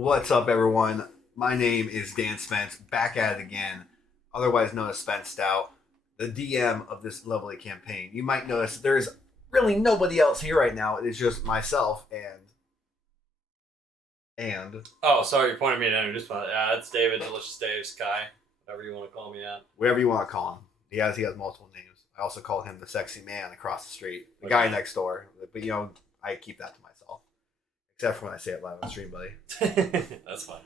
What's up, everyone? My name is Dan Spence, back at it again, otherwise known as Spence Stout, the DM of this lovely campaign. You might notice there's really nobody else here right now. It is just myself and Oh, sorry, you're pointing me to introduce myself. Yeah, it's David, Delicious Dave, Sky, whatever you want to call me at. whatever you want to call him. He has multiple names. I also call him the sexy man across the street, the guy next door. But I keep that to myself, except for when I say it live on stream, buddy. That's fine.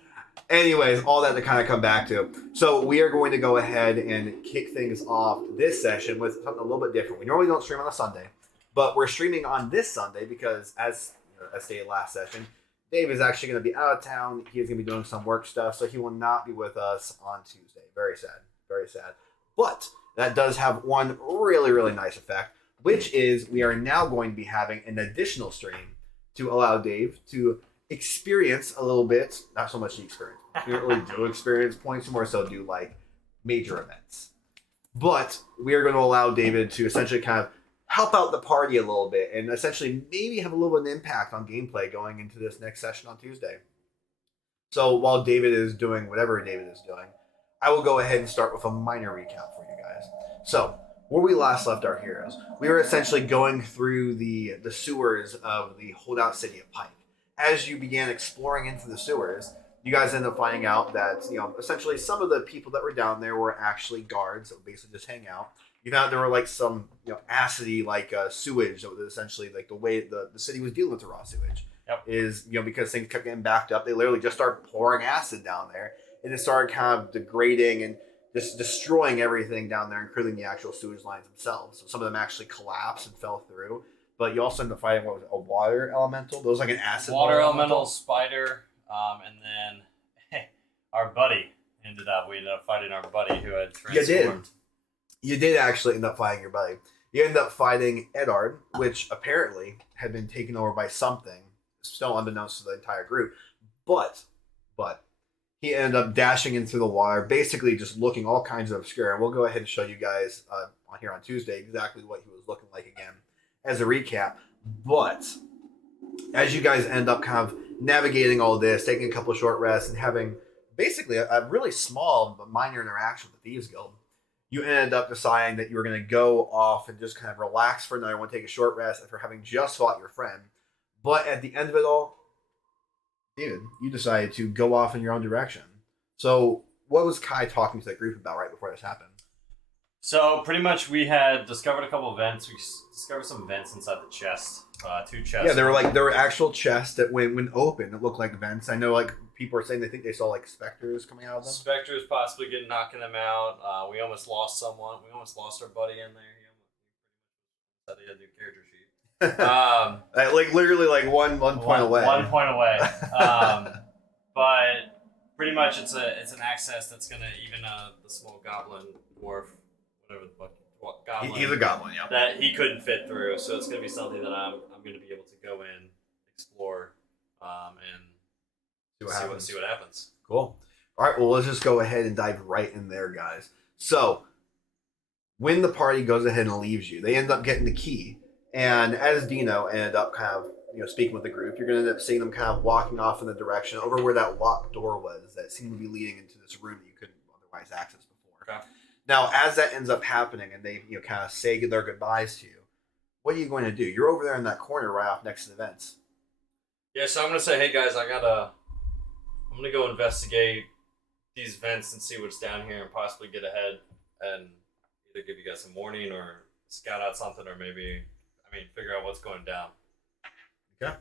Anyways, all that to kind of come back to. So we are going to go ahead and kick things off this session with something a little bit different. We normally don't stream on a Sunday, but we're streaming on this Sunday because, as I stated last session, Dave is actually going to be out of town. He is going to be doing some work stuff, so he will not be with us on Tuesday. Very sad. Very sad. But that does have one really, really nice effect, which is we are now going to be having an additional stream to allow Dave to experience a little bit, not so much the experience. We don't really do experience points, more so do like major events. But we are going to allow David to essentially kind of help out the party a little bit and essentially maybe have a little bit of an impact on gameplay going into this next session on Tuesday. So while David is doing whatever David is doing, I will go ahead and start with a minor recap for you guys. So where we last left our heroes, we were essentially going through the sewers of the holdout city of Pike. As you began exploring into the sewers, you guys end up finding out that, essentially some of the people that were down there were actually guards that would basically just hang out. You found there were like some, acidy, sewage that was essentially like the way the city was dealing with the raw sewage. Yep. Is, because things kept getting backed up, they literally just started pouring acid down there and it started kind of degrading and just destroying everything down there, including the actual sewage lines themselves. So some of them actually collapsed and fell through. But you also end up fighting, what was it, a water elemental? There was like an acid water elemental, spider, and then our buddy we ended up fighting our buddy who had transformed. You did actually end up fighting your buddy. You ended up fighting Edard, which apparently had been taken over by something, still unbeknownst to the entire group. But he ended up dashing into the water, basically just looking all kinds of obscure. And we'll go ahead and show you guys here on Tuesday exactly what he was looking like again as a recap. But as you guys end up kind of navigating all this, taking a couple of short rests and having basically a really small but minor interaction with the Thieves Guild, you ended up deciding that you were going to go off and just kind of relax for another one, take a short rest after having just fought your friend. But at the end of it all, David, you decided to go off in your own direction. So what was Kai talking to the group about right before this happened? So pretty much we had discovered a couple of vents. We discovered some vents inside the chest. 2 chests. Yeah, there were actual chests that when open, it looked like vents. I know people are saying they think they saw specters coming out of them. Specters possibly knocking them out. We almost lost someone. We almost lost our buddy in there. He had a new character sheet. Literally one point away. 1 point away. But pretty much it's an access that's gonna even the small goblin dwarf, whatever the fuck. Goblin, He's a goblin, yeah. That he couldn't fit through, so it's gonna be something that I'm gonna be able to go in, explore, and see what happens. Cool. All right, well, let's just go ahead and dive right in there, guys. So, when the party goes ahead and leaves you, they end up getting the key. And as Dino ended up kind of, speaking with the group, you're going to end up seeing them kind of walking off in the direction over where that locked door was that seemed to be leading into this room that you couldn't otherwise access before. Okay. Now, as that ends up happening and they kind of say their goodbyes to you, what are you going to do? You're over there in that corner right off next to the vents. Yeah, so I'm going to say, hey guys, I'm going to go investigate these vents and see what's down here and possibly get ahead and either give you guys some warning or scout out something or maybe, figure out what's going down. Okay.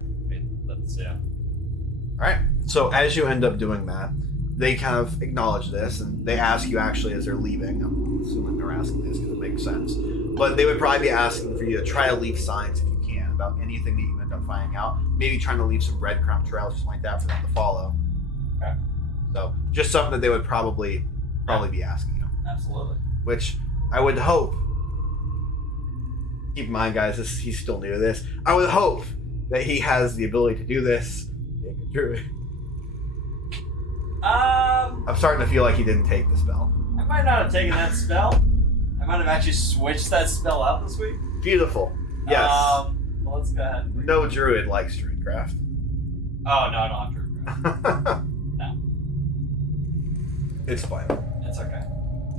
Yeah. All right. So as you end up doing that, they kind of acknowledge this and they ask you actually as they're leaving. I'm assuming they're asking this because it makes sense. But they would probably be asking for you to try to leave signs if you can about anything that you end up finding out. Maybe trying to leave some breadcrumb trails, just like that, for them to follow. Okay. So just something that they would probably be asking you. Absolutely. Which I would hope. Keep in mind, guys, he's still new to this. I would hope that he has the ability to do this. Being a druid. I'm starting to feel like he didn't take the spell. I might not have taken that spell. I might have actually switched that spell out this week. Beautiful. Yes. Well, let's go ahead. No druid likes druidcraft. Oh, no, I don't have druidcraft. No. It's fine. It's okay.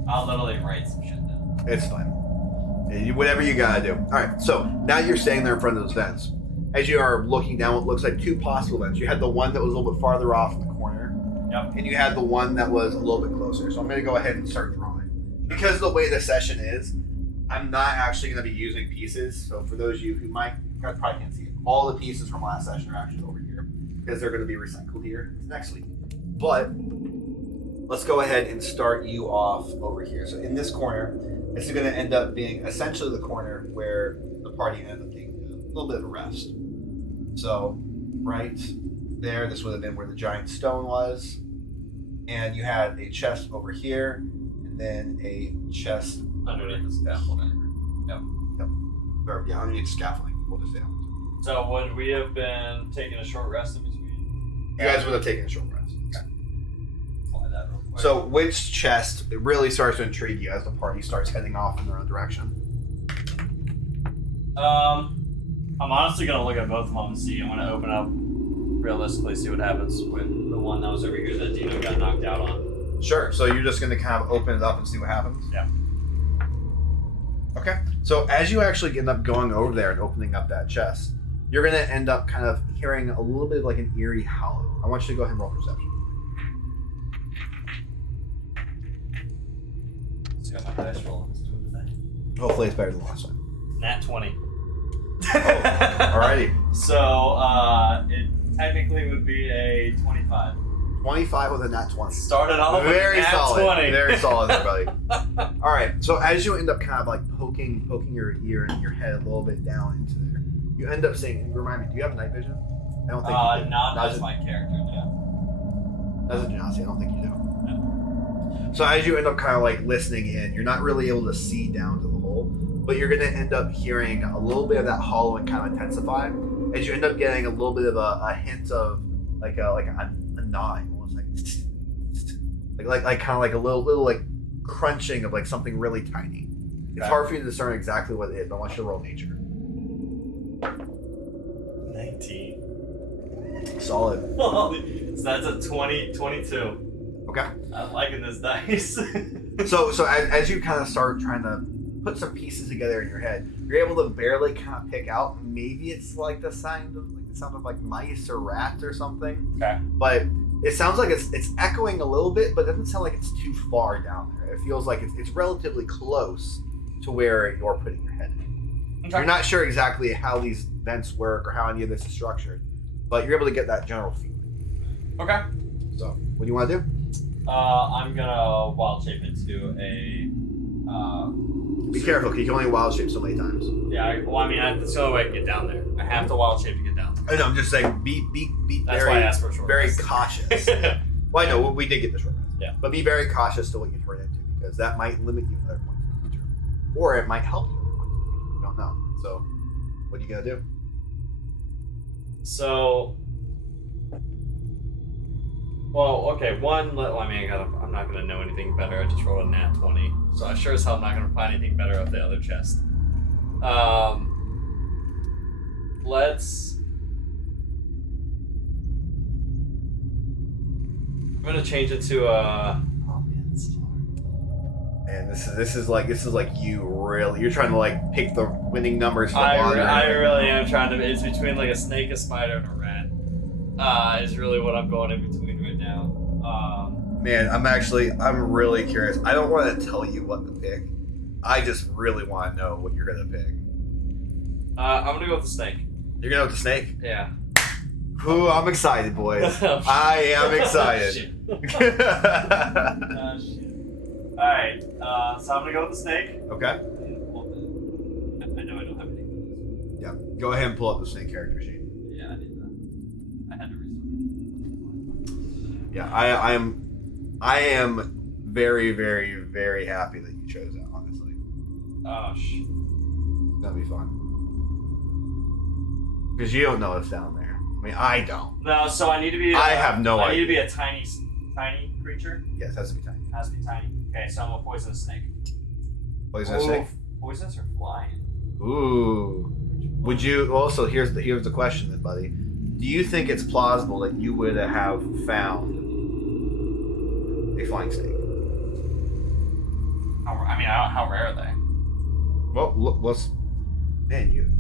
I'll literally write some shit down. It's fine. Whatever you gotta do. All right. So now you're standing there in front of those vents. As you are looking down, what looks like two possible vents. You had the one that was a little bit farther off in the corner. Yep. And you had the one that was a little bit closer. So I'm going to go ahead and start drawing. Because of the way this session is, I'm not actually going to be using pieces. So for those of you who might, you guys probably can't see it. All the pieces from last session are actually over here. Because they're going to be recycled here next week. But let's go ahead and start you off over here. So in this corner, this is going to end up being essentially the corner where the party ended up taking a little bit of a rest. So right there, this would have been where the giant stone was. And you had a chest over here, and then a chest underneath the scaffolding. Yep. Or, yeah, underneath scaffolding. We'll just say that. So would we have been taking a short rest in between? You guys would have taken a short rest. Okay. Fly that real quick. So which chest it really starts to intrigue you as the party starts heading off in their own direction? I'm honestly gonna look at both of them and see. I'm gonna open up realistically, see what happens with the one that was over here that Dino got knocked out on. Sure. So you're just going to kind of open it up and see what happens? Yeah. Okay. So as you actually end up going over there and opening up that chest, you're going to end up kind of hearing a little bit of like an eerie hollow. I want you to go ahead and roll perception. Let's see how my dice roll is doing today. Hopefully it's better than last time. Nat 20. Alrighty. So it technically would be a 25. 25 with a nat 20. Started off with Very a nat solid. 20. Very solid there, buddy. All right. So as you end up kind of like poking your ear and your head a little bit down into there, you end up seeing. Remind me, do you have night vision? I don't think. You do. Not as my character. No. As a Genasi, I don't think you do. No. So as you end up kind of like listening in, you're not really able to see down to the hole, but you're going to end up hearing a little bit of that hollowing kind of intensify as you end up getting a little bit of a hint of like a gnawing, almost like kind of like a little like crunching of like something really tiny. It's hard for you to discern exactly what it is, but I want you to roll nature. 19. Solid. So that's a 22. Okay. I'm liking this dice. So as you kind of start trying to put some pieces together in your head, you're able to barely kind of pick out. Maybe it's like the sound of like mice or rats or something. Okay. But it sounds like it's echoing a little bit, but it doesn't sound like it's too far down there. It feels like it's relatively close to where you're putting your head in. Okay. You're not sure exactly how these vents work or how any of this is structured, but you're able to get that general feeling. Okay. So, what do you want to do? I'm gonna wild shape into a. Be careful, because you can only wild shape so many times. Yeah, that's the only way I can get down there. I have to wild shape to get down there. I know, I'm just saying, be That's very, why I asked for a short very rest. cautious. Well, I know, we did get the short rest. Yeah. But be very cautious to what you turn into, because that might limit you in other points in the future. Or it might help you in other points in the future. You don't know. So, what are you going to do? So, well, okay. I'm not gonna know anything better. I just rolled a nat 20, so I sure as hell am not gonna find anything better up the other chest. I'm gonna change it to a. Oh man, it's so hard. And this is like you really, you're trying to like pick the winning numbers for the I lottery. really am trying to. It's between like a snake, a spider, and a rat. Is really what I'm going in between right now. Man, I'm really curious. I don't want to tell you what to pick. I just really want to know what you're gonna pick. I'm gonna go with the snake. You're gonna go with the snake? Yeah. Ooh, I'm excited, boys. I am excited. Oh, shit. Alright, so I'm gonna go with the snake. Okay. I know I don't have anything. Yeah. Go ahead and pull up the snake character sheet. Yeah, I need that. I had to restart. Yeah, I am very, very, very happy that you chose that, honestly. Oh, shit. It's gonna be fun. Because you don't know what's down there. I mean, I don't. No, so I need to be. I have no I need to idea. be a tiny creature. Yes, it has to be tiny. Has to be tiny. Okay, so I'm a poisonous snake. Poisonous snake? Poisonous or flying? Ooh. Would you, also, here's the question then, buddy. Do do you think it's plausible that you would have found a flying snake? How rare are they? Well, let's. Man, you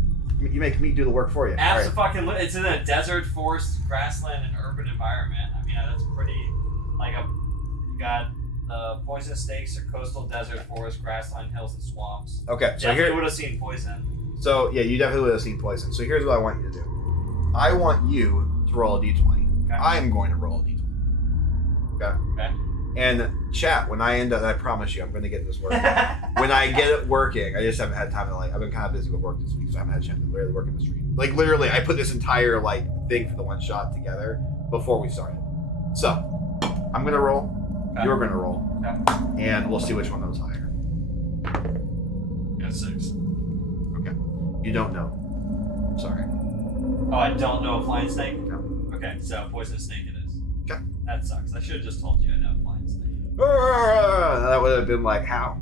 make me do the work for you. Absolutely. It's in a desert, forest, grassland, and urban environment. I mean, that's pretty. You got poisonous snakes or coastal desert, forest, grassland, hills, and swamps. Okay, so definitely would have seen poison. So yeah, you definitely would have seen poison. So here's what I want you to do. I want you to roll a d20. Okay. I am going to roll a d20. Okay. Okay. And chat, when I end up, I promise you, I'm going to get this working. When I get it working, I just haven't had time to I've been kind of busy with work this week, so I haven't had a chance to literally work in the stream. Literally, I put this entire thing for the one shot together before we started. So I'm going to roll. Okay. You're going to roll. Okay. And we'll see which one goes higher. Got 6. Okay. You don't know. Sorry. Oh, I don't know a flying snake? No. Okay, so poisonous snake it is. Okay. That sucks. I should have just told you I know a flying snake. That would have been like, how?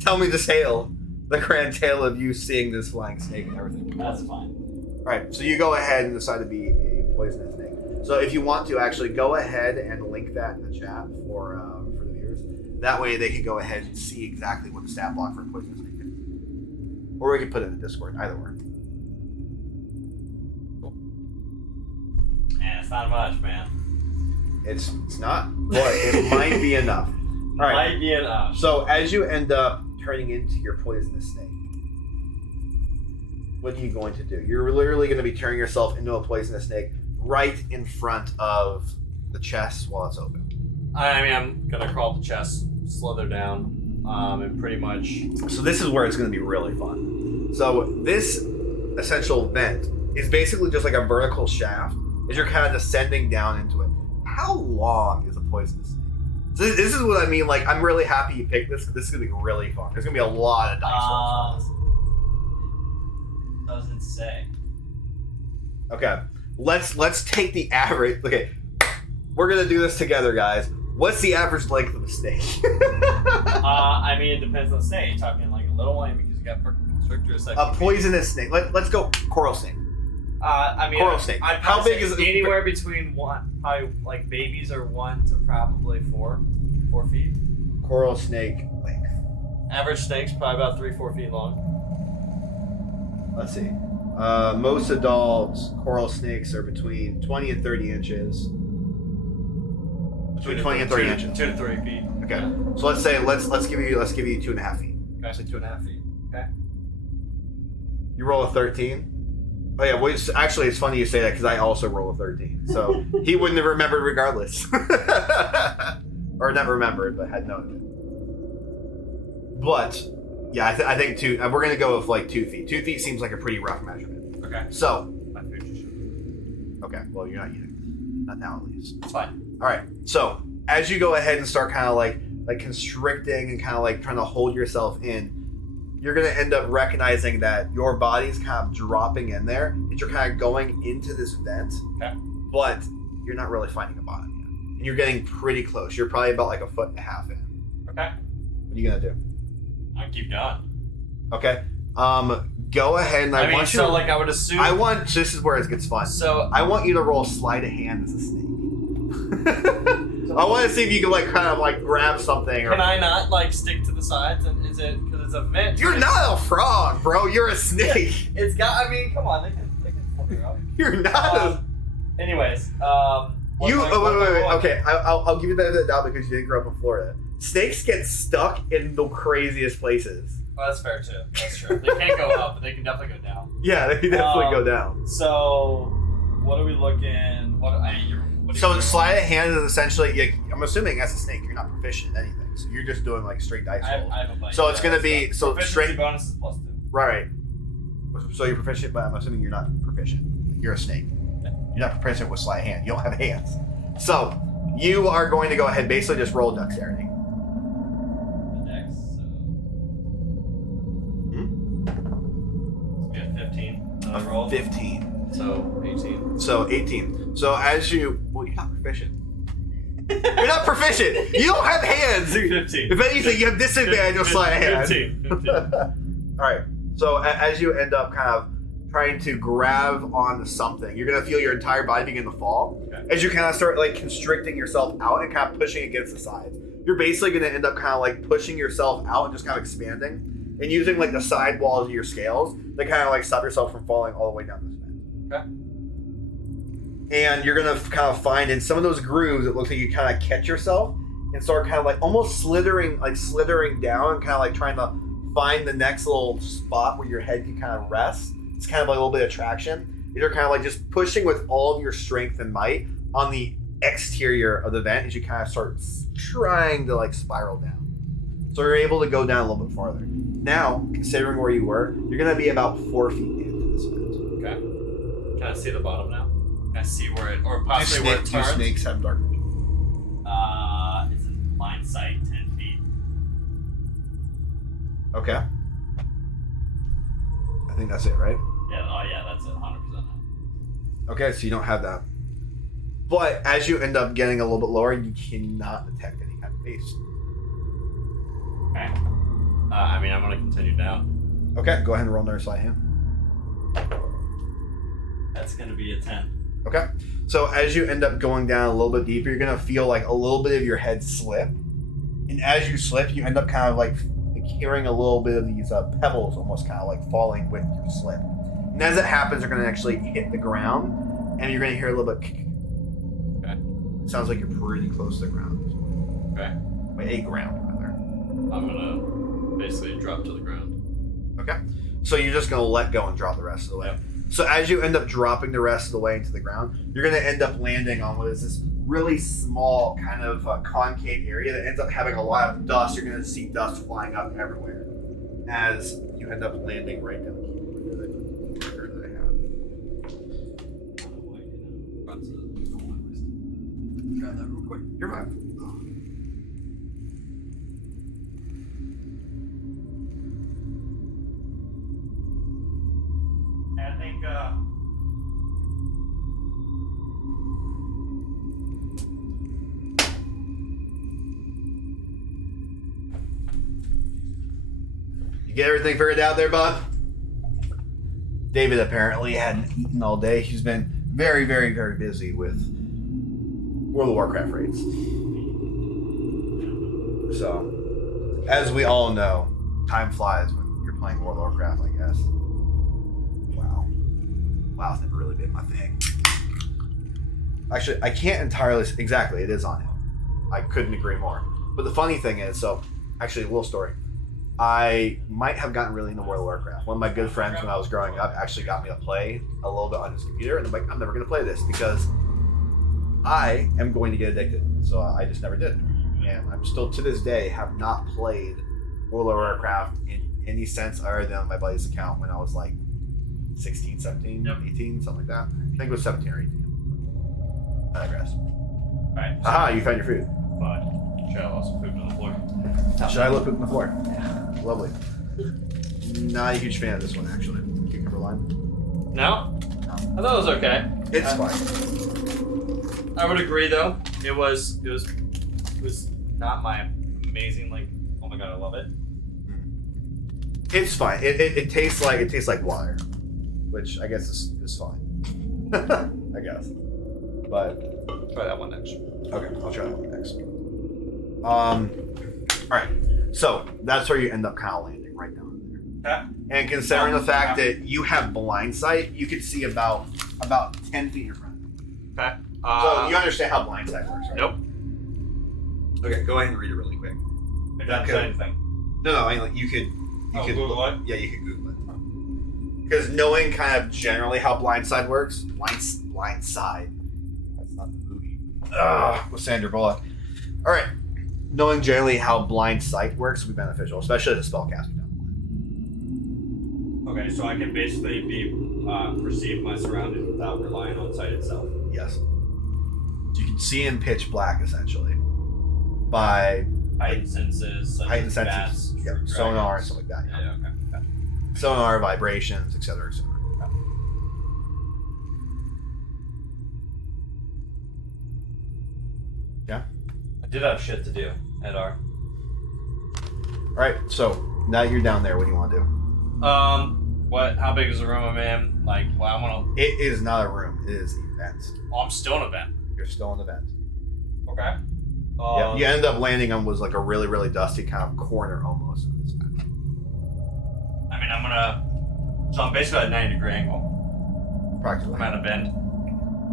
Tell me the tale. The grand tale of you seeing this flying snake and everything. That's fine. Alright, so you go ahead and decide to be a poisonous snake. So if you want to, actually go ahead and link that in the chat for the viewers. That way they can go ahead and see exactly what the stat block for a poisonous snake is. Or we can put it in the Discord, either way. And it's not much, man. It's not, but it might be enough. All right. Might be enough. So as you end up turning into your poisonous snake, what are you going to do? You're literally going to be turning yourself into a poisonous snake right in front of the chest while it's open. I'm gonna crawl the chest, slither down, and pretty much. So this is where it's going to be really fun. So this essential vent is basically just like a vertical shaft as you're kind of descending down into it. How long is a poisonous snake? So this is what I mean. I'm really happy you picked this because this is going to be really fun. There's going to be a lot of dice rolls. Doesn't say. Okay, let's take the average. Okay, we're gonna do this together, guys. What's the average length of a snake? It depends on the snake. You're talking like a little one because you got freaking constrictors. A poisonous snake. Let's go coral snake. Coral snake. How big is it? Anywhere between probably like babies are 1 to probably 4 feet. Coral snake length. Average snake's probably about 3-4 feet long. Let's see. Most adult coral snakes are between 20 and 30 inches. Between 20 and 30 inches. 2 to 3 feet. Okay. So let's say let's give you 2.5 feet. Okay. Say 2.5 feet. Okay. You roll a 13. Oh yeah. Well, actually, it's funny you say that because I also roll a 13. So he wouldn't have remembered regardless, or not remembered, but had known it. But yeah, I think we're gonna go with 2 feet. 2 feet seems like a pretty rough measurement. Okay. So. My future should. Okay. Well, you're not eating. Not now, at least. It's fine. All right. So as you go ahead and start kind of like constricting and kind of trying to hold yourself in, you're gonna end up recognizing that your body's kind of dropping in there, and you're kind of going into this vent. Okay. But you're not really finding a bottom yet, and you're getting pretty close. You're probably about 1.5 feet in. Okay. What are you gonna do? I'll keep going. Okay. Go ahead and I want you. So I would assume. This is where it gets fun. So I want you to roll sleight of hand as a snake. I want to see if you can kind of grab something. Can I not stick to the sides? And is it because it's a vent? You're not a frog, bro. You're a snake. It's got. Come on. They can flip it up. You're not. Anyways. Wait. Okay, I'll give you the benefit of the doubt because you didn't grow up in Florida. Snakes get stuck in the craziest places. Well, that's fair too. That's true. They can't go up, but they can definitely go down. Yeah, they can definitely go down. So, what are we looking? So sleight of hand is essentially. I'm assuming as a snake, you're not proficient in anything, so you're just doing straight dice rolls. I have a bunch. So it's gonna be straight bonus is +2. Right. So you're proficient, but I'm assuming you're not proficient. You're a snake. You're not proficient with sleight of hand. You don't have hands. So you are going to go ahead, basically just roll dexterity. Dex. So we have 15. Roll 15. So 18. So 18. So as you, well, you're not proficient. You're not proficient. You don't have hands. 15. If anything, you have disadvantage with sleight of hand. 15. All right. So as you end up kind of trying to grab onto something. You're gonna feel your entire body begin to fall as you kind of start like constricting yourself out and kind of pushing against the sides. You're basically gonna end up kind of like pushing yourself out and just kind of expanding and using like the side walls of your scales to kind of like stop yourself from falling all the way down this vent. Okay. And you're gonna kind of find in some of those grooves, it looks like you kind of catch yourself and start kind of like almost slithering down, kind of like trying to find the next little spot where your head can kind of rest. It's kind of like a little bit of traction. You're kind of like just pushing with all of your strength and might on the exterior of the vent as you kind of start trying to like spiral down. So you're able to go down a little bit farther. Now, considering where you were, you're gonna be about 4 feet into this vent. Okay. Can I see the bottom now? Can I see where it, or possibly where it Do turns? snakes have dark vision? It's in line sight, 10 feet. Okay. I think that's it, right? Yeah. Oh yeah, that's it. 100%. Okay, so you don't have that. But as you end up getting a little bit lower, you cannot detect any kind of base. Okay. I mean, I'm gonna continue down. Okay, go ahead and roll another sleight hand. That's gonna be a 10. Okay. So as you end up going down a little bit deeper, you're gonna feel like a little bit of your head slip. And as you slip, you end up kind of like hearing a little bit of these pebbles almost kind of like falling with your slip. And as it happens, they're gonna actually hit the ground, and you're gonna hear a little bit. Okay. It sounds like you're pretty close to the ground. Okay. Wait, a ground rather. I'm gonna basically drop to the ground. Okay. So you're just gonna let go and drop the rest of the way. Yep. So as you end up dropping the rest of the way into the ground, you're gonna end up landing on what is this really small kind of concave area that ends up having a lot of dust. You're gonna see dust flying up everywhere as you end up landing right down here. Where did I have? Grab that real quick. You're fine. I think You get everything figured out there, bud? David apparently hadn't eaten all day. He's been very, very, very busy with World of Warcraft raids. So, as we all know, time flies when you're playing World of Warcraft, I guess. Wow. WoW's never really been my thing. Actually, I can't entirely... Exactly, it is on him. I couldn't agree more. But the funny thing is, actually, a little story. I might have gotten really into World of Warcraft. One of my good friends when I was growing up actually got me to play a little bit on his computer, and I'm like, I'm never going to play this because I am going to get addicted. So I just never did. And I'm still, to this day, have not played World of Warcraft in any sense other than my buddy's account when I was like 16, 17, 18, something like that. I think it was 17 or 18. I digress. Alright. Aha, you found your food. Fine. Should I also poop on the floor? Should I look poop on the floor? Lovely. Not a huge fan of this one, actually. Cucumber lime. No? I thought it was okay. It's fine. I would agree, though. It was not my amazing, like, oh my god, I love it. It's fine. It tastes like water, which I guess is fine. I guess. But Try that one next. okay, I'll try that one next. All right. So that's where you end up kind of landing right down there. Okay. And considering the fact that you have blind sight, you can see about 10 feet in front. Okay. So you understand how blind sight works, right? Nope. Okay, go ahead and read it really quick. It doesn't say anything. No, I mean, like, you could Google it? Yeah, you could Google it. Because knowing kind of generally how blindside works, blindside. That's not the movie. With Sandra Bullock. All right. Knowing generally how blind sight works would be beneficial, especially the spellcaster down the line. Okay, so I can basically perceive my surroundings without relying on sight itself. Yes. So you can see in pitch black essentially by Heightened senses, such heightened as senses, bats, yep, dragons. sonar and stuff like that. Yeah, okay. Sonar, vibrations, etc., etc. Yeah. I did have shit to do, Edar. All right. So now you're down there. What do you want to do? What? How big is the room I'm in? Like, well, I want to. It is not a room. It is a vent. Oh, I'm still in a vent. You're still in the vent. Okay. Yeah. You end up landing on was like a really, really dusty kind of corner almost of this vent. I mean, I'm gonna. So I'm basically at a 90-degree angle. Practically. I'm at a bend.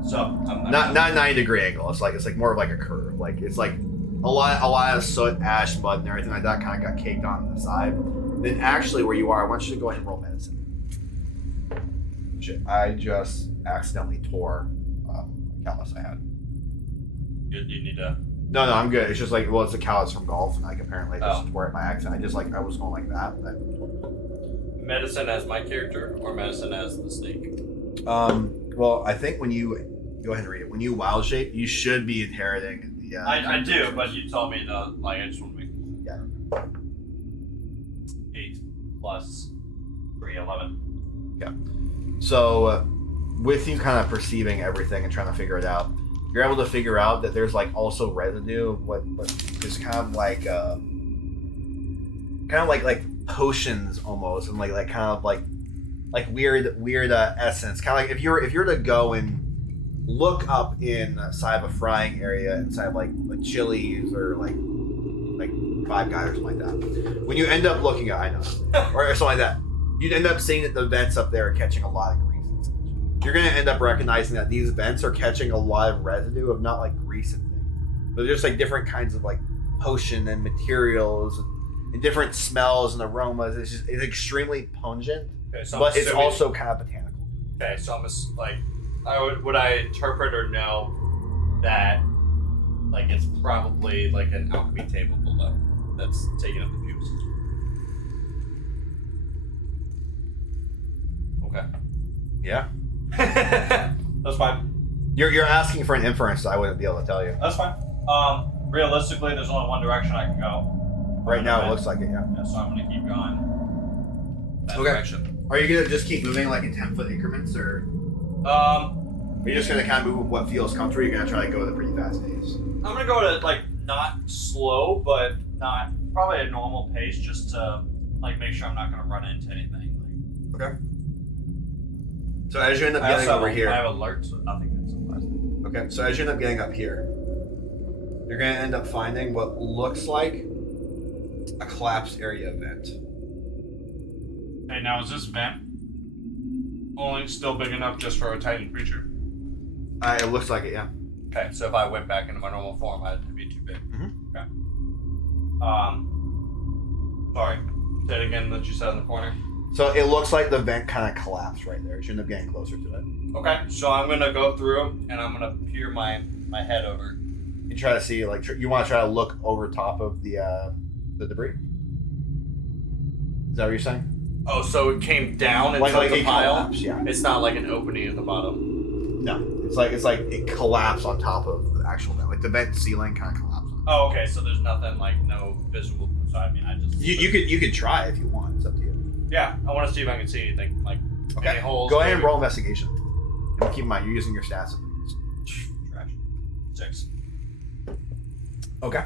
So I'm not 90-degree angle. It's like more of like a curve. Like it's like a lot of soot, ash, mud, and everything like that kind of got caked on the side. Then actually, where you are, I want you to go ahead and roll medicine. Shit, I just accidentally tore a callus I had. You need to. No, I'm good. It's just like, well, it's a callus from golf, and I apparently just tore it by accident. I was going like that. Medicine as my character or medicine as the snake? Well, I think when you go ahead and read it, when you wild shape, you should be inheriting the. I do, but you told me to like. I just want to make. Yeah. 8 plus 3, 11. Yeah. So, with you kind of perceiving everything and trying to figure it out, you're able to figure out that there's like also residue of what is kind of like potions almost, and like kind of like weird essence. Kind of like if you're to go and look up inside of a frying area inside of like Chili's or like Five Guys or something like that. When you end up looking at, I know, or something like that, you'd end up seeing that the vents up there are catching a lot of grease and such. You're going to end up recognizing that these vents are catching a lot of residue of not like grease and things, but just like different kinds of like potion and materials and different smells and aromas. It's extremely pungent, okay, so but it's also kind of botanical. Okay, so I'm just like, would I interpret or know that like it's probably like an alchemy table below that's taking up the fumes? Okay. Yeah. That's fine. You're asking for an inference, so I wouldn't be able to tell you. That's fine. Realistically, there's only one direction I can go. Right now, it looks like it, yeah. So I'm gonna keep going that Okay. direction. Are you gonna just keep moving like in 10-foot increments, or are you just gonna kind of move with what feels comfortable? You're gonna try to go at a pretty fast pace. I'm gonna go at like not slow, but not probably a normal pace, just to like make sure I'm not gonna run into anything. Like, Okay. So as you end up getting over here, I have alert, so nothing can surprise me. okay. So as you end up getting up here, you're gonna end up finding what looks like a collapsed area vent. Hey, now is this vent only still big enough just for a tiny creature? It looks like it, yeah. Okay, so if I went back into my normal form, I'd be too big. Mhm. Okay. Sorry. Say it again that you said in the corner. So it looks like the vent kind of collapsed right there. You end up getting closer to it. Okay, so I'm gonna go through and I'm gonna peer my head over. You try to see, like, you want to try to look over top of the debris. Is that what you're saying? Oh, so it came down into Like the it pile? collapsed, yeah. It's not like an opening at the bottom. No, it's like it collapsed on top of the actual vent. Like the vent ceiling kind of collapsed. Oh, okay, so there's nothing like no visual inside me. I just You could try if you want. It's up to you. Yeah, I want to see if I can see anything like any holes. Go ahead and roll investigation. And keep in mind you're using your stats. Trash. 6. Okay.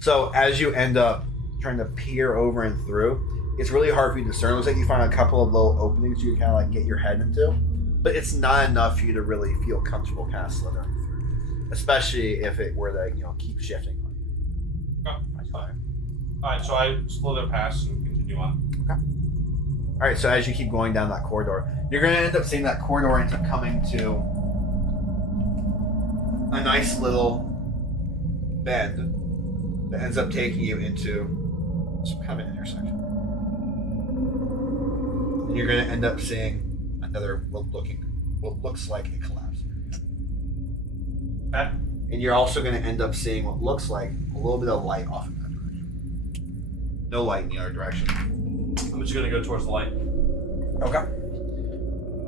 So as you end up trying to peer over and through, it's really hard for you to discern. It looks like you find a couple of little openings you can kind of like get your head into, but it's not enough for you to really feel comfortable kind of slithering through, especially if it were to keep shifting on you. Oh, that's fine. All right, so I slither past and continue on. Okay. All right. So as you keep going down that corridor, you're going to end up seeing that corridor ends up coming to a nice little bend that ends up taking you into some kind of an intersection. And you're going to end up seeing another what looks like a collapse area. Okay. And you're also going to end up seeing what looks like a little bit of light off in that direction. No light in the other direction. I'm just gonna go towards the light. Okay.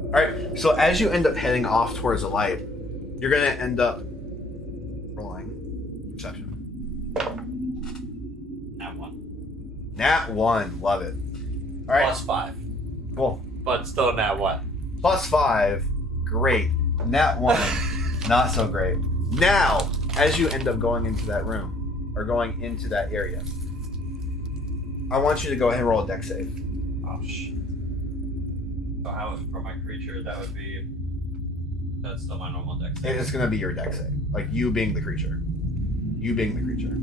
All right. So as you end up heading off towards the light, you're going to end up rolling perception. Nat 1. Love it. All right. +5. Cool. But still nat 1. +5. Great. Nat 1. Not so great. Now, as you end up going into that room, or going into that area, I want you to go ahead and roll a dex save. Oh, shit. So how for my creature that would be. That's still my normal dex. It's gonna be your dex save. Like you being the creature. You being the creature.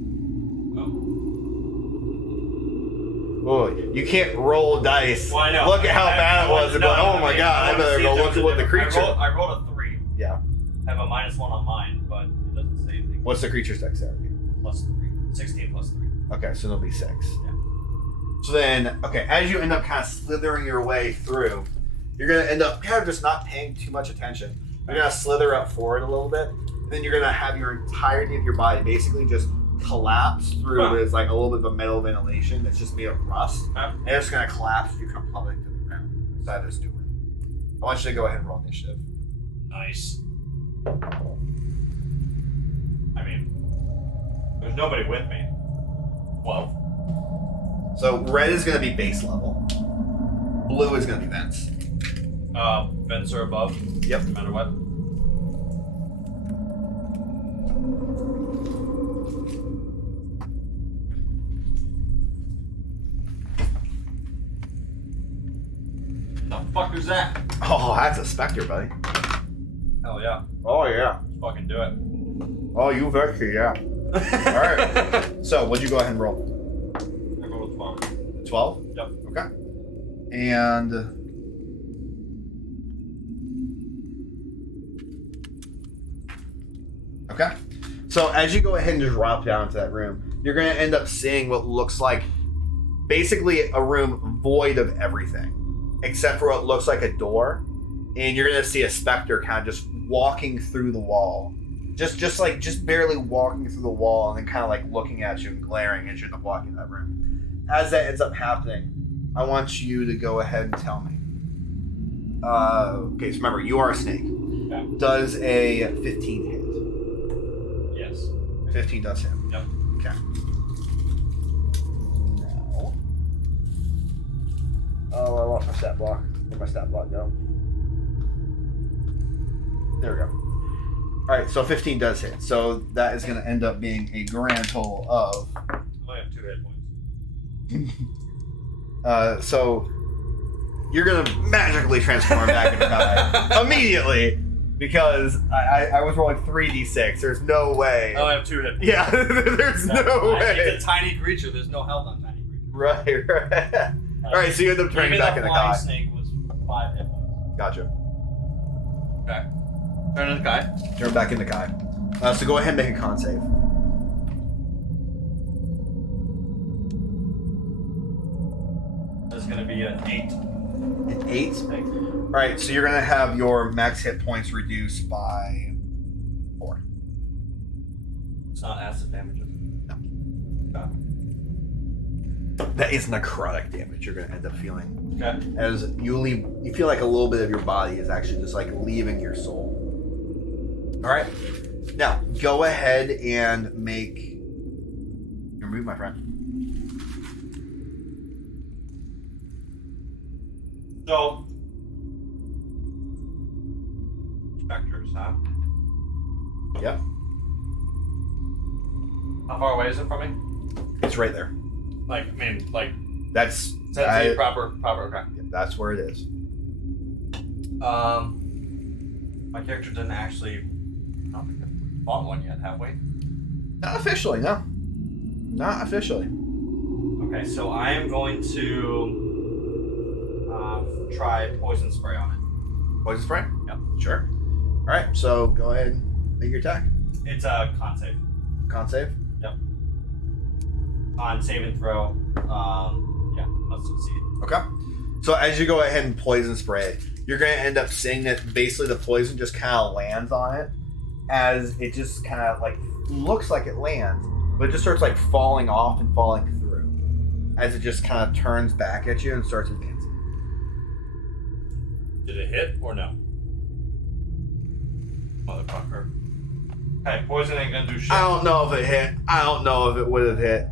Oh, you can't roll dice. Well, I know. Look at how bad it was. Oh my god, I better go look at what the creature. I rolled a 3. Yeah. I have a -1 on mine, but it doesn't say anything. What's the creature's dexterity? +3. 16 +3. Okay, so it'll be 6. Yeah. So then, okay, as you end up kind of slithering your way through, you're going to end up kind of just not paying too much attention. You're going to slither up forward a little bit, and then you're going to have your entirety of your body basically just collapse through what is like a little bit of a metal ventilation that's just made of rust. And it's just going to collapse as you come plummeting to the ground inside this new room. I want you to go ahead and roll initiative. Nice. I mean, there's nobody with me. 12. So red is going to be base level. Blue is going to be vents. Vents are above. Yep. No matter what. The fuck is that? Oh, that's a specter, buddy. Hell yeah. Oh, yeah. Let's fucking do it. Oh, you vexy, yeah. All right. So, what'd you go ahead and roll? I rolled a 12. 12? Yep. Okay. And okay. So as you go ahead and just drop down into that room, you're going to end up seeing what looks like basically a room void of everything, except for what looks like a door. And you're going to see a specter kind of just walking through the wall. Just barely walking through the wall and then kind of like looking at you and glaring at you and walking in that room. As that ends up happening, I want you to go ahead and tell me. Okay, so remember, you are a snake. Okay. Does a 15 hit? Yes. 15 does hit. Yep. Okay. Now. Oh, I lost my stat block. Where'd my stat block go? There we go. Alright, so 15 does hit. So that is going to end up being a grand total of. I only have 2 hit points. So you're going to magically transform back into Kai immediately because I was rolling 3d6. There's no way. I only have 2 hit points. Yeah, there's no way. It's a tiny creature. There's no health on tiny creatures. Right. Alright, so you end up turning back into Kai. The snake was 5 hit points. Gotcha. Okay. Turn into Kai. Turn back into Kai. So go ahead and make a con save. That's going to be an 8. An 8? Alright, so you're going to have your max hit points reduced by 4. It's not acid damage. No. Okay. That is necrotic damage you're going to end up feeling. Okay. As you feel like a little bit of your body is actually just like leaving your soul. Alright. Now, go ahead and make your move, my friend. So, specters, huh? Yep. How far away is it from me? It's right there. Like, I mean, like, That's proper, okay. that's where it is. My character didn't actually, I don't think I've fought one yet, have we? Not officially, no. Not officially. Okay, so I am going to try poison spray on it. Poison spray? Yep. Sure. Alright, so go ahead and make your attack. It's a con save. Con save? Yep. On save and throw, yeah, must succeed. Okay. So as you go ahead and poison spray it, you're going to end up seeing that basically the poison just kind of lands on it as it just kind of like looks like it lands, but it just starts like falling off and falling through as it just kind of turns back at you and starts advancing. Did it hit or no? Motherfucker. Hey, poison ain't gonna do shit. I don't know if it hit. I don't know if it would have hit.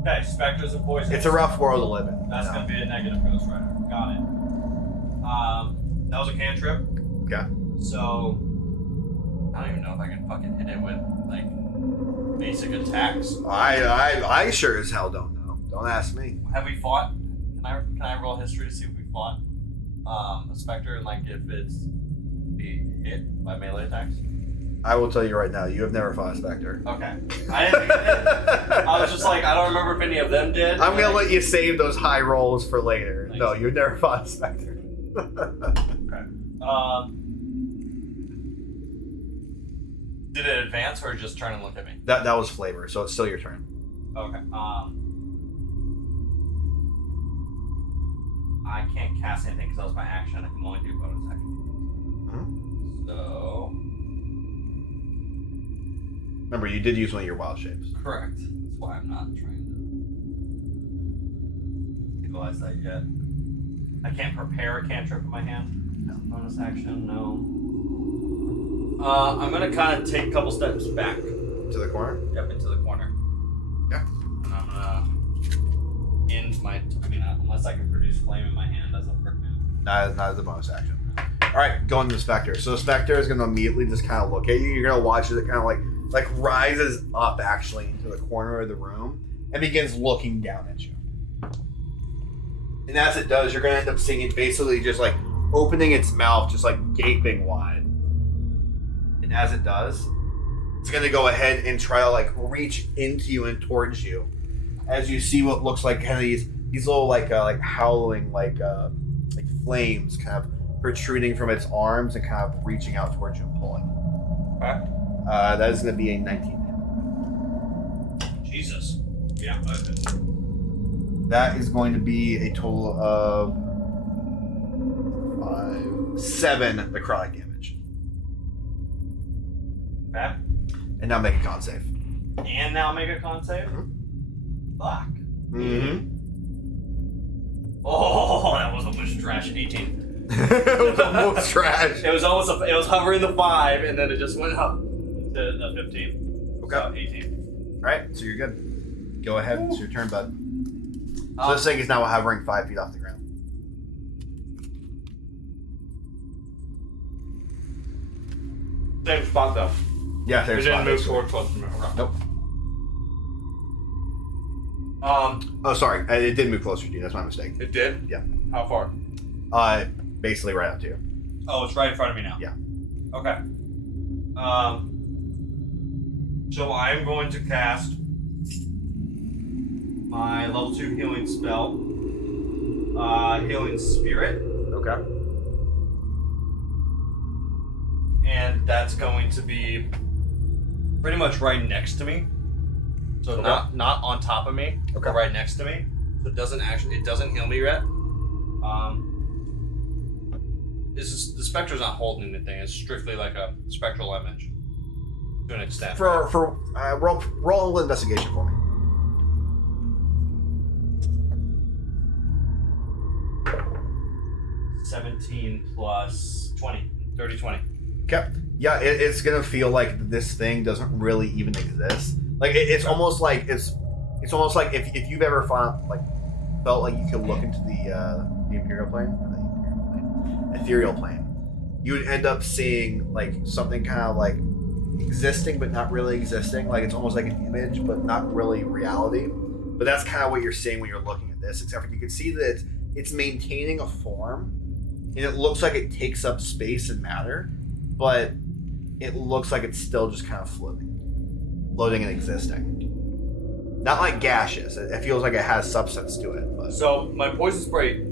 Okay, specters and poison. It's a rough world to live in. That's gonna be a negative Ghost Rider. Got it. That was a cantrip. Okay. So I don't even know if I can fucking hit it with like basic attacks. I sure as hell don't know. Don't ask me. Have we fought? Can I roll history to see if we fought? a specter and like if it's be hit by melee attacks? I will tell you right now, you have never fought a specter. Okay. I didn't think it did. I was just like, I don't remember if any of them did. I'm gonna let you save those high rolls for later. Thanks. No, you've never fought a specter. Okay. Did it advance or just turn and look at me? That was flavor, so it's still your turn. Okay. I can't cast anything because that was my action. I can only do bonus action. Mhm. So. Remember, you did use one of your wild shapes. Correct. That's why I'm not trying to utilize that yet. I can't prepare a cantrip in my hand. No. Bonus action, no. I'm gonna kind of take a couple steps back. To the corner? Yep, into the corner. Yeah. And I'm gonna end my. I mean, unless I can produce flame in my hand as a perk move. Not as a bonus action. Alright, going to the specter. So the specter is gonna immediately just kind of look at you. You're gonna watch as it kind of like rises up actually into the corner of the room and begins looking down at you. And as it does, you're gonna end up seeing it basically just like opening its mouth, just like gaping wide. And as it does, it's gonna go ahead and try to like reach into you and towards you. As you see what looks like kind of these little like howling like flames kind of protruding from its arms and kind of reaching out towards you and pulling. Okay. That is going to be a 19. Jesus. Yeah. Okay. That is going to be a total of 7 necrotic damage. Okay. And now make a con save. And now make a con save? Fuck. Mm-hmm. Oh, that was almost trash. 18. It was almost trash. It was almost. It was hovering the 5, and then it just went up to the 15. Okay. So 18. Alright, so you're good. Go ahead. It's your turn, bud. So this thing is now hovering 5 feet off the ground. Same spot though. Yeah, It there's didn't 5. move forward close to me. Nope. Oh, sorry. It did move closer to you. That's my mistake. It did. Yeah. How far? Basically right up to you. Oh, it's right in front of me now. Yeah. Okay. So I'm going to cast my level 2 healing spell, Healing Spirit, Okay. and that's going to be pretty much right next to me. So Okay. not on top of me, Okay. but right next to me. So it doesn't heal me yet. The spectre's not holding anything. It's strictly like a spectral image to an extent. Roll investigation for me. $17 plus 20. 30, 20. Okay. Yeah, it's gonna feel like this thing doesn't really even exist. Like it's almost like it's almost like if you've ever felt like you could look into the Imperial plane, or the Imperial plane, ethereal plane, you would end up seeing like something kind of like existing but not really existing. Like it's almost like an image but not really reality. But that's kind of what you're seeing when you're looking at this. Except for you can see that it's maintaining a form, and it looks like it takes up space and matter, but it looks like it's still just kind of floating and existing. Not like gaseous. It feels like it has substance to it. But So my poison spray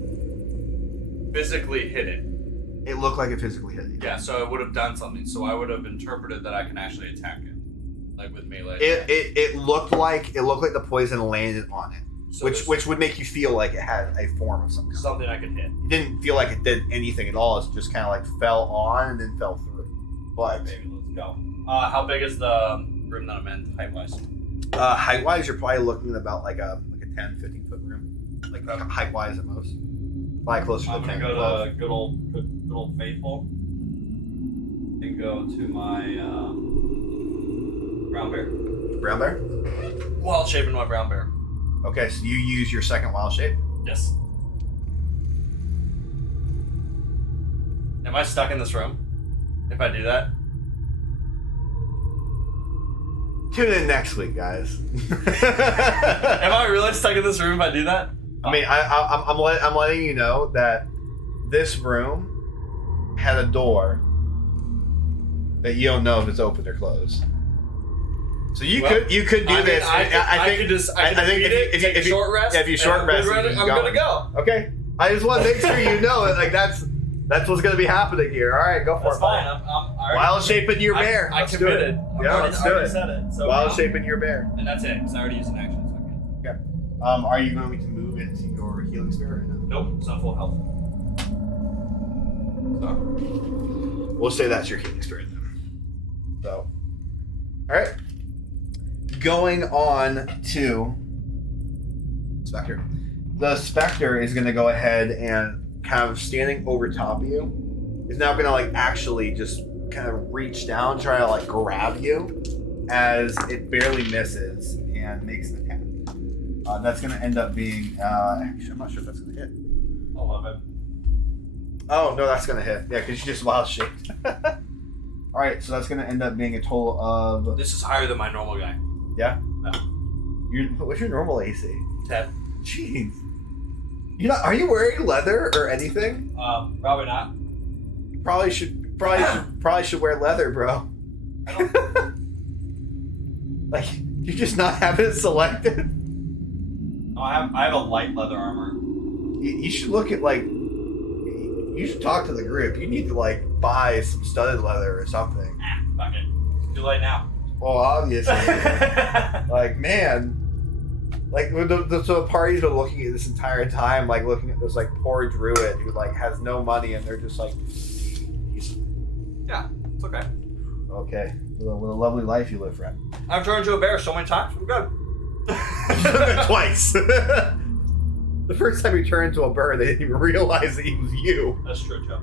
physically hit it. it looked like it physically hit you. Yeah, so it would have done something. So I would have interpreted that I can actually attack it, like with melee. It looked like the poison landed on it, So which there's would make you feel like it had a form of some kind. something I could hit. It didn't feel like it did anything at all. It just kind of like fell on and then fell through. But Maybe let's go. How big is the room that I'm in, height wise? height wise, you're probably looking at about like a 10, 15 foot room, like Okay. height wise at most. Probably closer to I'm 10. gonna go 12. to good old faithful and go to my brown bear. Brown bear. Wild shape in my brown bear. Okay, so you use your second wild shape. Yes. Am I stuck in this room? If I do that? Tune in next week, guys. Am I really stuck in this room if I do that? I mean, I'm letting you know that this room had a door that you don't know if it's open or closed. So you could do this. I think if you short rest. Yeah, if you short rest, I'm gonna go. Okay. I just want to make sure you know it. Like that's what's gonna be happening here. All right, go for That's it. fine. Wild shaping your bear. I Let's committed. Do it. Yeah, let's do it. Said it. So Wild shaping your bear. And that's it. Because I already used an action. So I can't. Okay. Are you going to move into your healing spirit? Right now? Nope. It's on full health. So. We'll say that's your healing spirit then. So, all right. Going on to Spectre. The Spectre is going to go ahead and kind of standing over top of you is now going to like actually just kind of reach down, try to like grab you as it barely misses and makes an attack. That's going to end up being, actually, I'm not sure if that's going to hit. 11. Oh, no, that's going to hit. Yeah, because you just wild shaped. All right, so that's going to end up being a total of... This is higher than my normal guy. Yeah? No. What's your normal AC? 10. Jeez. Are you wearing leather or anything? Probably not. Probably should wear leather, bro. I don't... Like, you just not have it selected? Oh, I have a light leather armor. You should look at, like... You should talk to the group. You need to, like, buy some studded leather or something. Fuck it. It's too late now. Well, obviously. Like, man... Like, the party's been looking at this entire time, like, looking at this, like, poor druid who, like, has no money, and they're just like... Yeah, it's okay. Okay. With a lovely life you live, friend. I've turned into a bear so many times. I'm good. Twice. The first time you turned into a bird, they didn't even realize that he was you. That's true, Joe.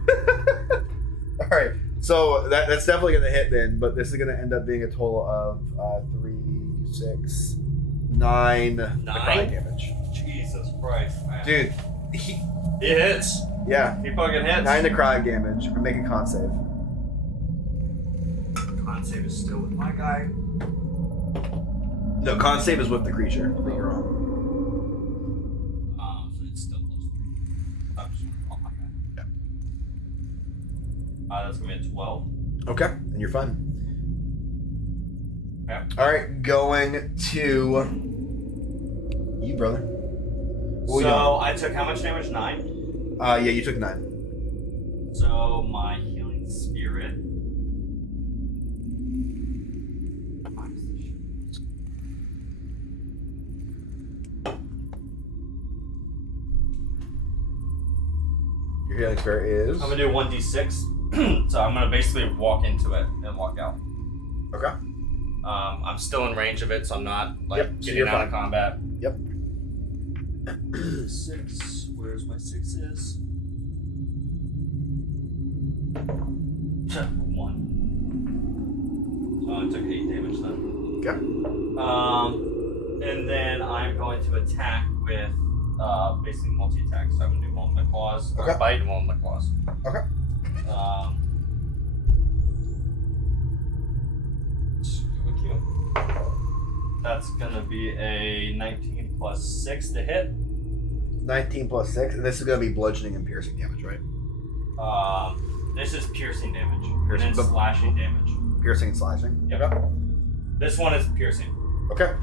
All right. So that's definitely going to hit then, but this is going to end up being a total of 3, 6, 9 necrotic damage. Jesus Christ, man. Dude, he hits. Yeah. He fucking hits. 9 necrotic damage. We're making con save. Con save is still with my guy. No, con save is with the creature that you're on. So it's still close to 3. I'm just on my guy. Yeah. That's gonna be a 12. Okay, and you're fine. Okay. All right, going to you, brother. So I took how much damage? 9? Yeah, you took 9. So my healing spirit. Your healing spirit is... I'm gonna do 1d6. So I'm gonna basically walk into it and walk out. Okay. I'm still in range of it, so I'm not like Yep, so getting you're out of combat. Yep. 6. Where's my 6s? 1. So I took 8 damage then. Okay. And then I'm going to attack with basically multi-attack. So I'm gonna do one with my claws, or Okay. bite and one with my claws. Okay. That's gonna be a 19 plus 6 to hit. 19 plus 6, and this is going to be bludgeoning and piercing damage, right? This is piercing damage. Piercing, And then slashing damage. Piercing and slashing? Yep. Okay. This one is piercing. Okay.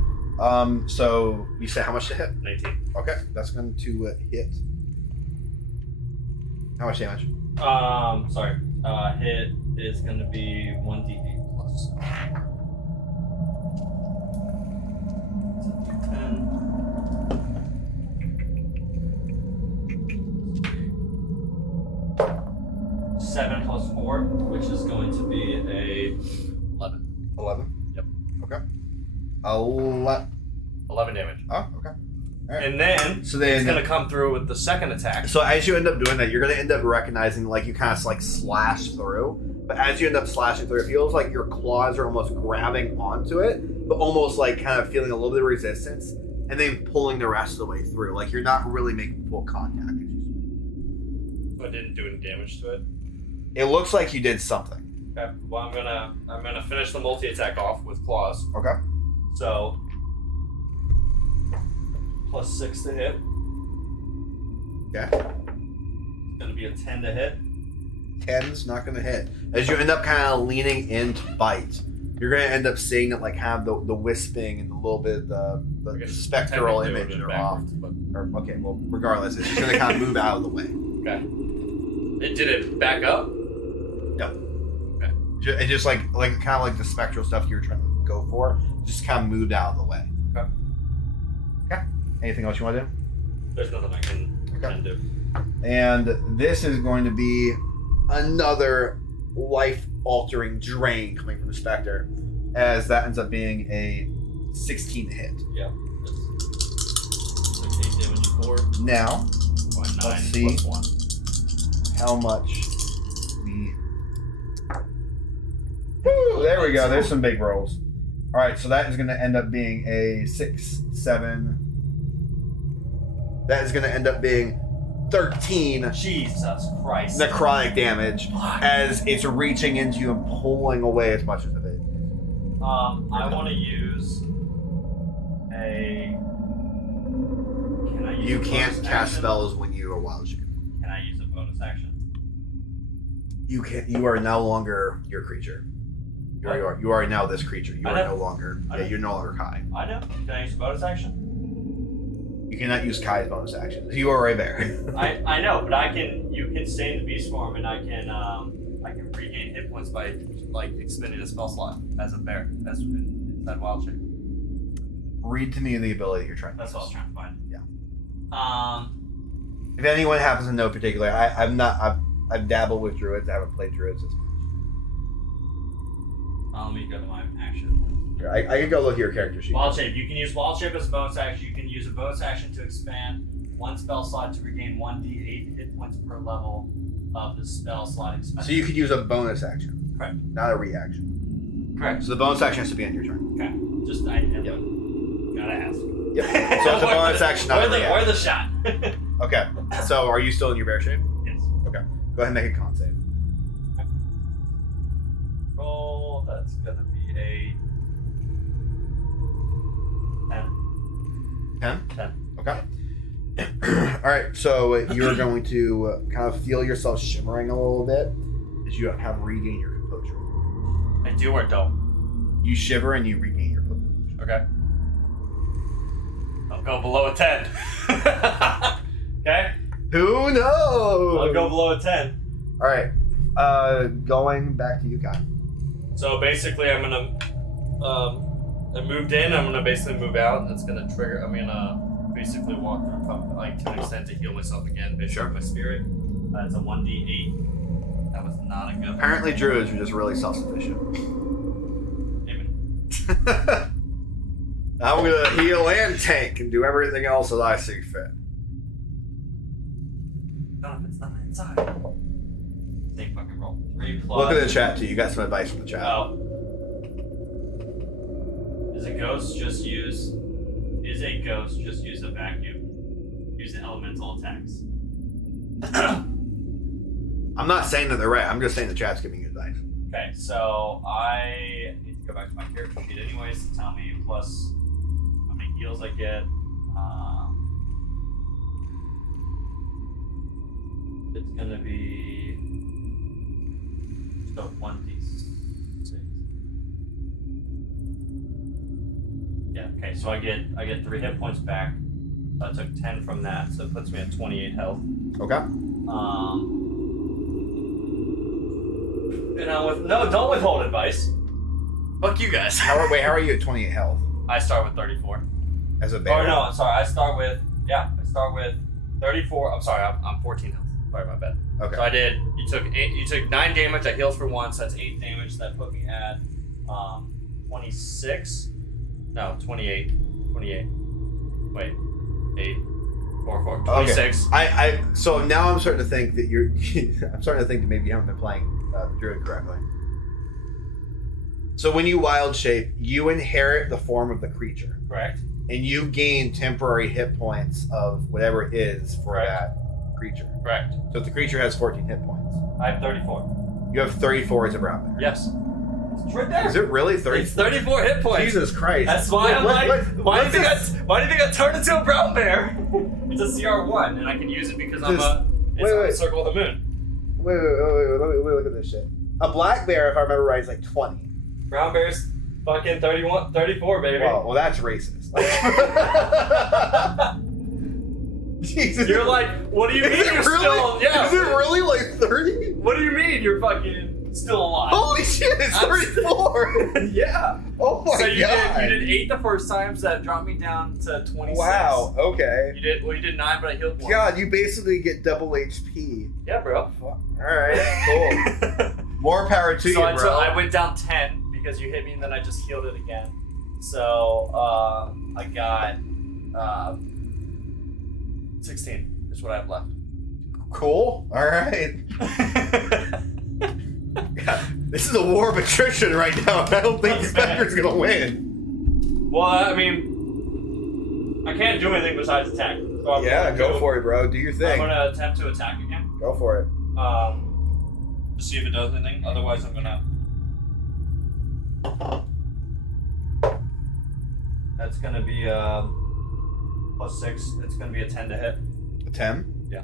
So you say how much to hit? 19. Okay, that's going to hit. How much damage? Sorry. Hit is gonna be 1d8 plus. 10. 7 plus 4, which is going to be a 11. 11? Yep. Okay. 11 damage. Oh, okay. All right. And then So then it's gonna come through with the second attack. So as you end up doing that, you're going to end up recognizing like you kind of like slash through. But as you end up slashing through, it feels like your claws are almost grabbing onto it, but almost like kind of feeling a little bit of resistance, and then pulling the rest of the way through. Like you're not really making full contact. I didn't do any damage to it. It looks like you did something. Okay. Well, I'm gonna finish the multi attack off with claws. Okay. So plus 6 to hit. Yeah. It's gonna be a 10 to hit. 10's not going to hit. As you end up kind of leaning in to bite, you're going to end up seeing that like have the wisping and a little bit of the spectral image are off. Okay, well, regardless, it's just going to kind of move out of the way. Okay. Did it back up? No. Okay. It just like kind of like the spectral stuff you were trying to go for, just kind of moved out of the way. Okay. Okay. Anything else you want to do? There's nothing I can do. And this is going to be another life-altering drain coming from the Spectre, as that ends up being a 16 hit. Yeah. 6, 8 damage, 4. Now, 9 let's see plus 1. how much we... Woo, there we go. There's some big rolls. All right, so that is going to end up being a 6, 7... That is going to end up being 13 Jesus Christ. necrotic damage as it's reaching into you and pulling away as much as it is. I want to use a... Can I use You a can't bonus cast action? spells when you are wild shape. Can I use a bonus action? You can't. You are no longer your creature. You are now this creature. You I are know. no longer. I Yeah, know. you're no longer Kai. I know. Can I use a bonus action? You cannot use Kai's bonus action. You are a bear. I know, but I can. You can stay in the beast form, and I can regain hit points by like expending a spell slot as a bear, as inside wild shape. Read to me the ability you're trying to That's what I was use. trying to find. Yeah. If anyone happens to know particularly, I've dabbled with druids. I haven't played druids as much. Let me go to my action. Here, I could go look at your character sheet. Wild shape. You can use wild shape as a bonus action. You can use a bonus action to expand one spell slot to regain 1d8 hit points per level of the spell slot expended. So you could use a bonus action, Correct. not a reaction. Correct. So the bonus action has to be on your turn. Okay. Just gotta ask. Yep. So it's a bonus action, not a reaction. Where the shot? Okay. So are you still in your bear shape? Yes. Okay. Go ahead and make a con save. Roll. That's gonna be a 10. 10? 10. Okay. All right. So you're going to kind of feel yourself shimmering a little bit as you have regained your composure. I do or don't. You shiver and you regain your composure. Okay. I'll go below a 10. Okay? Who knows? I'll go below a 10. All right. Going back to you, Kai. So basically, I'm gonna, I moved in. I'm gonna basically move out, and it's gonna trigger. I'm gonna basically walk through, like to an extent, to heal myself again, based on my spirit. It's a 1d8. That was not a good. Apparently, druids are just really self-sufficient. Amen. I'm gonna heal and tank and do everything else as I see fit. No, it's not inside. Same fucking roll. 3 plus. Look at the chat too. You got some advice from the chat. Oh. Is a ghost just use a vacuum? Use the elemental attacks. I'm not saying that they're right. I'm just saying the chat's giving you advice. Okay, so I need to go back to my character sheet anyways to tell me plus how many heals I get. It's gonna be so 1d6. Yeah. Okay, so I get 3 hit points back. So I took 10 from that, so it puts me at 28 health. Okay. And don't withhold advice. Fuck you guys. How are you at 28 health I start with 34. as a bear? Oh no, I'm sorry. I start with 34. I'm sorry. I'm 14 health. Sorry, my bad. Okay. So I did. You took 9 damage. I healed for 1, so that's 8 damage. That put me at 26. No, 28. 28. Wait, 8, 4, 4. 26. Okay. So now I'm starting to think that you're. I'm starting to think that maybe you haven't been playing the druid correctly. So when you wild shape, you inherit the form of the creature, Correct. and you gain temporary hit points of whatever it is for Correct. that creature. Correct. So if the creature has 14 hit points, I have 34. you have 34 as a brown bear. Yes. It's right there. Is it really 30? It's 34 hit points. Jesus Christ! That's why I'm What- like, what- why do what's you this? think I turned into a brown bear? It's a CR1, and I can use it because I'm a. It's on the circle of the moon. Wait. Let me look at this shit. A black bear, if I remember right, is like 20. Brown bear's fucking 31, 34, baby. Well, that's racist. Jesus. You're like, what do you mean Is it you're really? still... Yeah. Is it really like 30? What do you mean you're fucking still alive? Holy shit, it's 34! Yeah. Oh my So you god. did 8 the first time, so that dropped me down to 26. Wow, okay. You did 9, but I healed 1. God, you basically get double HP. Yeah, bro. Alright, cool. More power to you, bro. So I went down 10 because you hit me, and then I just healed it again. So I got 16 is what I have left. Cool. Alright. God, this is a war of attrition right now. I don't think the Spectre's gonna win. Well, I mean, I can't do anything besides attack. So Go for it, bro. Do your I'm thing. gonna attempt to attack again. Go for it. To see if it does anything. Otherwise, I'm gonna. That's gonna be +6. It's gonna be a 10 to hit. A 10? Yeah.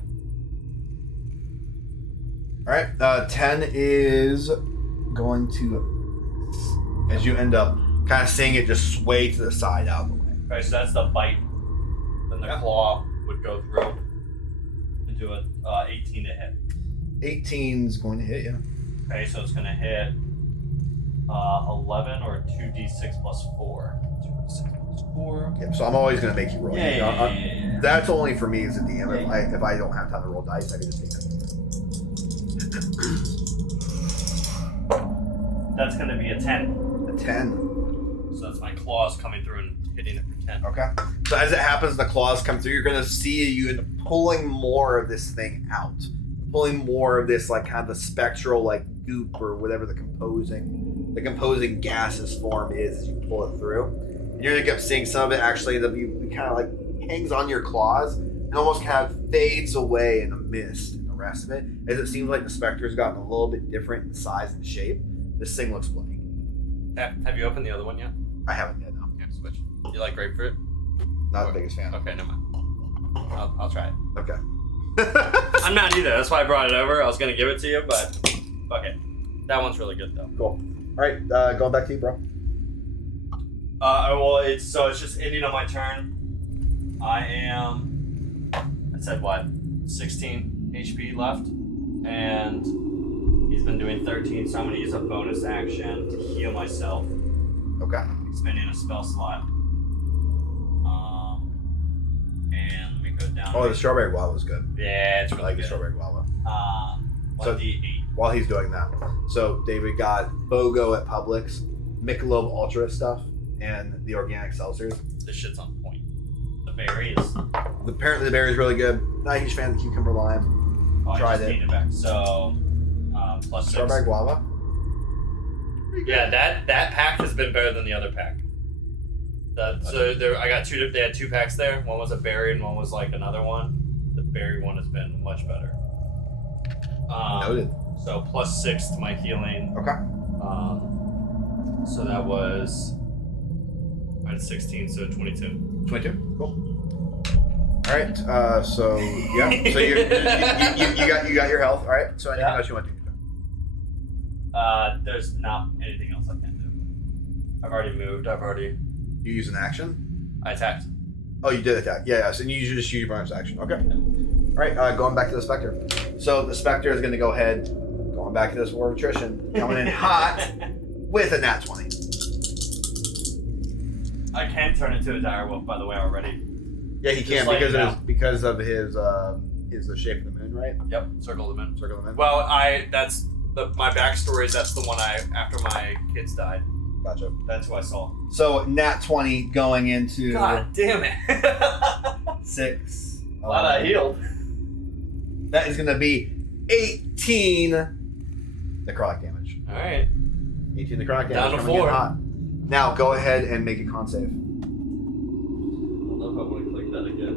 Alright, 10 is going to, as you end up kind of seeing it just sway to the side out of the way. Okay, so that's the bite. Then the claw would go through and do a 18 to hit. 18's going to hit you. Okay, so it's gonna hit 11 or 2d6 plus 4. 2d6 plus 4. Yep, so I'm always going to make you roll. Yeah. That's only for me as a DM. If I don't have time to roll dice, I can just take that. That's gonna be a 10. A 10. So that's my claws coming through and hitting it for 10. Okay. So as it happens, the claws come through. You're going to see you end up pulling more of this thing out. Pulling more of this, like, kind of the spectral, like, goop or whatever the composing gases form is as you pull it through. And you're going to end up seeing some of it actually that kind of, like, hangs on your claws and almost kind of fades away in the mist and the rest of it. As it seems like the specter's gotten a little bit different in size and shape. This thing looks bloody. Have you opened the other one yet? I haven't yet, no. Yeah, switch. You like grapefruit? Not the biggest fan. Okay, never mind. I'll try it. Okay. I'm not either. That's why I brought it over. I was gonna give it to you, but fuck it. That one's really good though. Cool. Alright, going back to you, bro. Well, it's just ending on my turn. I said what? 16 HP left, and he's been doing 13, so I'm gonna use a bonus action to heal myself. Okay. Spending a spell slot. And let me go down. Oh, the strawberry guava was good. Yeah, it's I really like good. the strawberry guava. 1d8. While he's doing that, so David got BOGO at Publix, Michelob Ultra stuff, and the organic seltzers. This shit's on point. The berries. Apparently the berry's really good. Not a huge fan of the cucumber lime. Oh, Tried I just it. gained it back. So, +6. Strawberry guava. Yeah, that pack has been better than the other pack. I got two. They had 2 packs there. One was a berry, and one was like another one. The berry one has been much better. Noted. So +6 to my healing. Okay. So that was I had 16, so 22. 22. Cool. All right. So yeah. So you got your health. All right. So anything else you want to do? There's not anything else I can do. I've already moved. You use an action. I attacked. Oh, you did attack. Yeah. So you just use your bonus action. Okay. All right. Going back to the Spectre. So the Spectre is going to go ahead, going back to this war of attrition, coming in hot with a nat 20. I can turn into a direwolf, by the way, already. Yeah, he can because of his the shape of the moon, right? Yep, Circle of the Moon. Circle of the moon. Well, my backstory is that's the one after my kids died. Gotcha. That's who I saw. So nat 20 going into God damn it. 6. Glad I healed. That is going to be 18 necrotic damage. All right. 18 necrotic damage. Down to coming in 4. hot. Now go ahead and make a con save. I don't know if I want to click that again.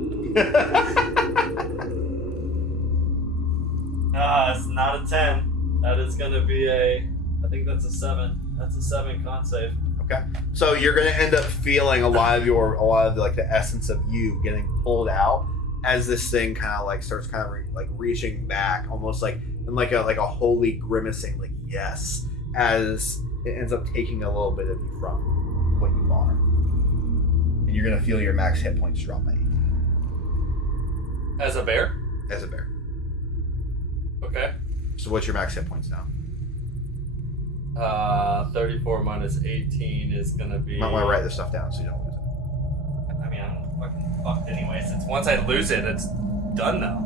It's not a 10. That is going to be I think that's a 7. That's a 7 con save. Okay. So you're going to end up feeling a lot of the essence of you getting pulled out as this thing kind of like starts kind of like reaching back, almost like in like a holy grimacing, like yes, as it ends up taking a little bit of you from what you are, and you're gonna feel your max hit points drop by 18. As a bear? As a bear. Okay. So what's your max hit points now? 34 minus 18 is gonna be. You might want to write this stuff down so you don't lose it. I mean, I'm fucking fucked anyways. It's once I lose it, it's done though.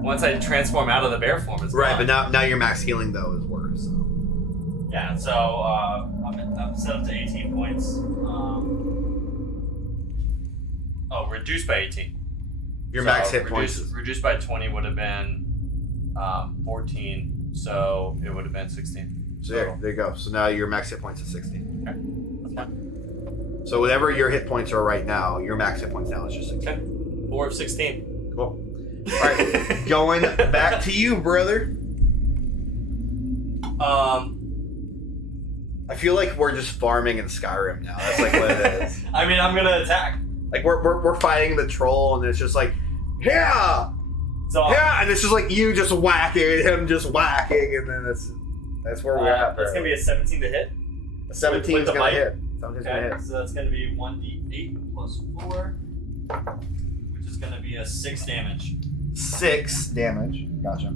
Once I transform out of the bear form, it's Right, done. but now your max healing though is worse. So. Yeah, so I'm set up to 18 points. Reduced by 18. Your max hit points. Reduced by 20 would have been 14, so it would have been 16. So there you go. So now your max hit points is 16. Okay, that's fine. So whatever your hit points are right now, your max hit points now is just 16. Okay, 4 of 16. Cool. All right, going back to you, brother. I feel like we're just farming in Skyrim now. That's like what it is. I mean, I'm gonna attack. Like we're fighting the troll, and it's just like, yeah, and it's just like you just whacking, him just whacking, and then that's where we're at. That's gonna be a 17 to hit. A 17 is gonna hit. 17's Okay, gonna hit. so that's gonna be 1d8 plus 4, which is gonna be a 6 damage. 6 damage. Gotcha.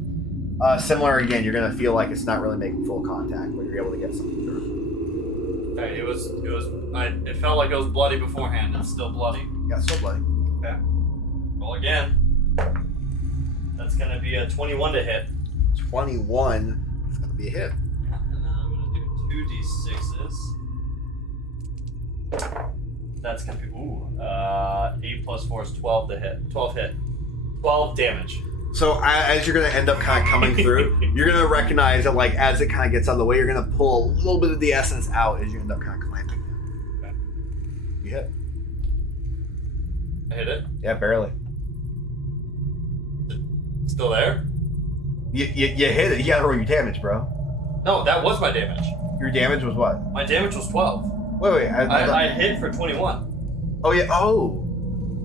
Similar again, you're gonna feel like it's not really making full contact, but you're able to get something through. Okay, it felt like it was bloody beforehand. It's still bloody. Yeah, still bloody. Okay. Roll again. That's gonna be a 21 to hit. 21 is gonna be a hit. Yeah, and then I'm gonna do 2d6s. That's gonna be 8 plus 4 is 12 to hit. 12 hit. 12 damage. So as you're gonna end up kind of coming through, you're gonna recognize that like as it kind of gets out of the way, you're gonna pull a little bit of the essence out as you end up kind of clamping down. Okay. You hit. I hit it. Yeah, barely. Still there? You hit it. You gotta roll your damage, bro. No, that was my damage. Your damage was what? My damage was 12. Wait. I hit for 21. Oh yeah. Oh.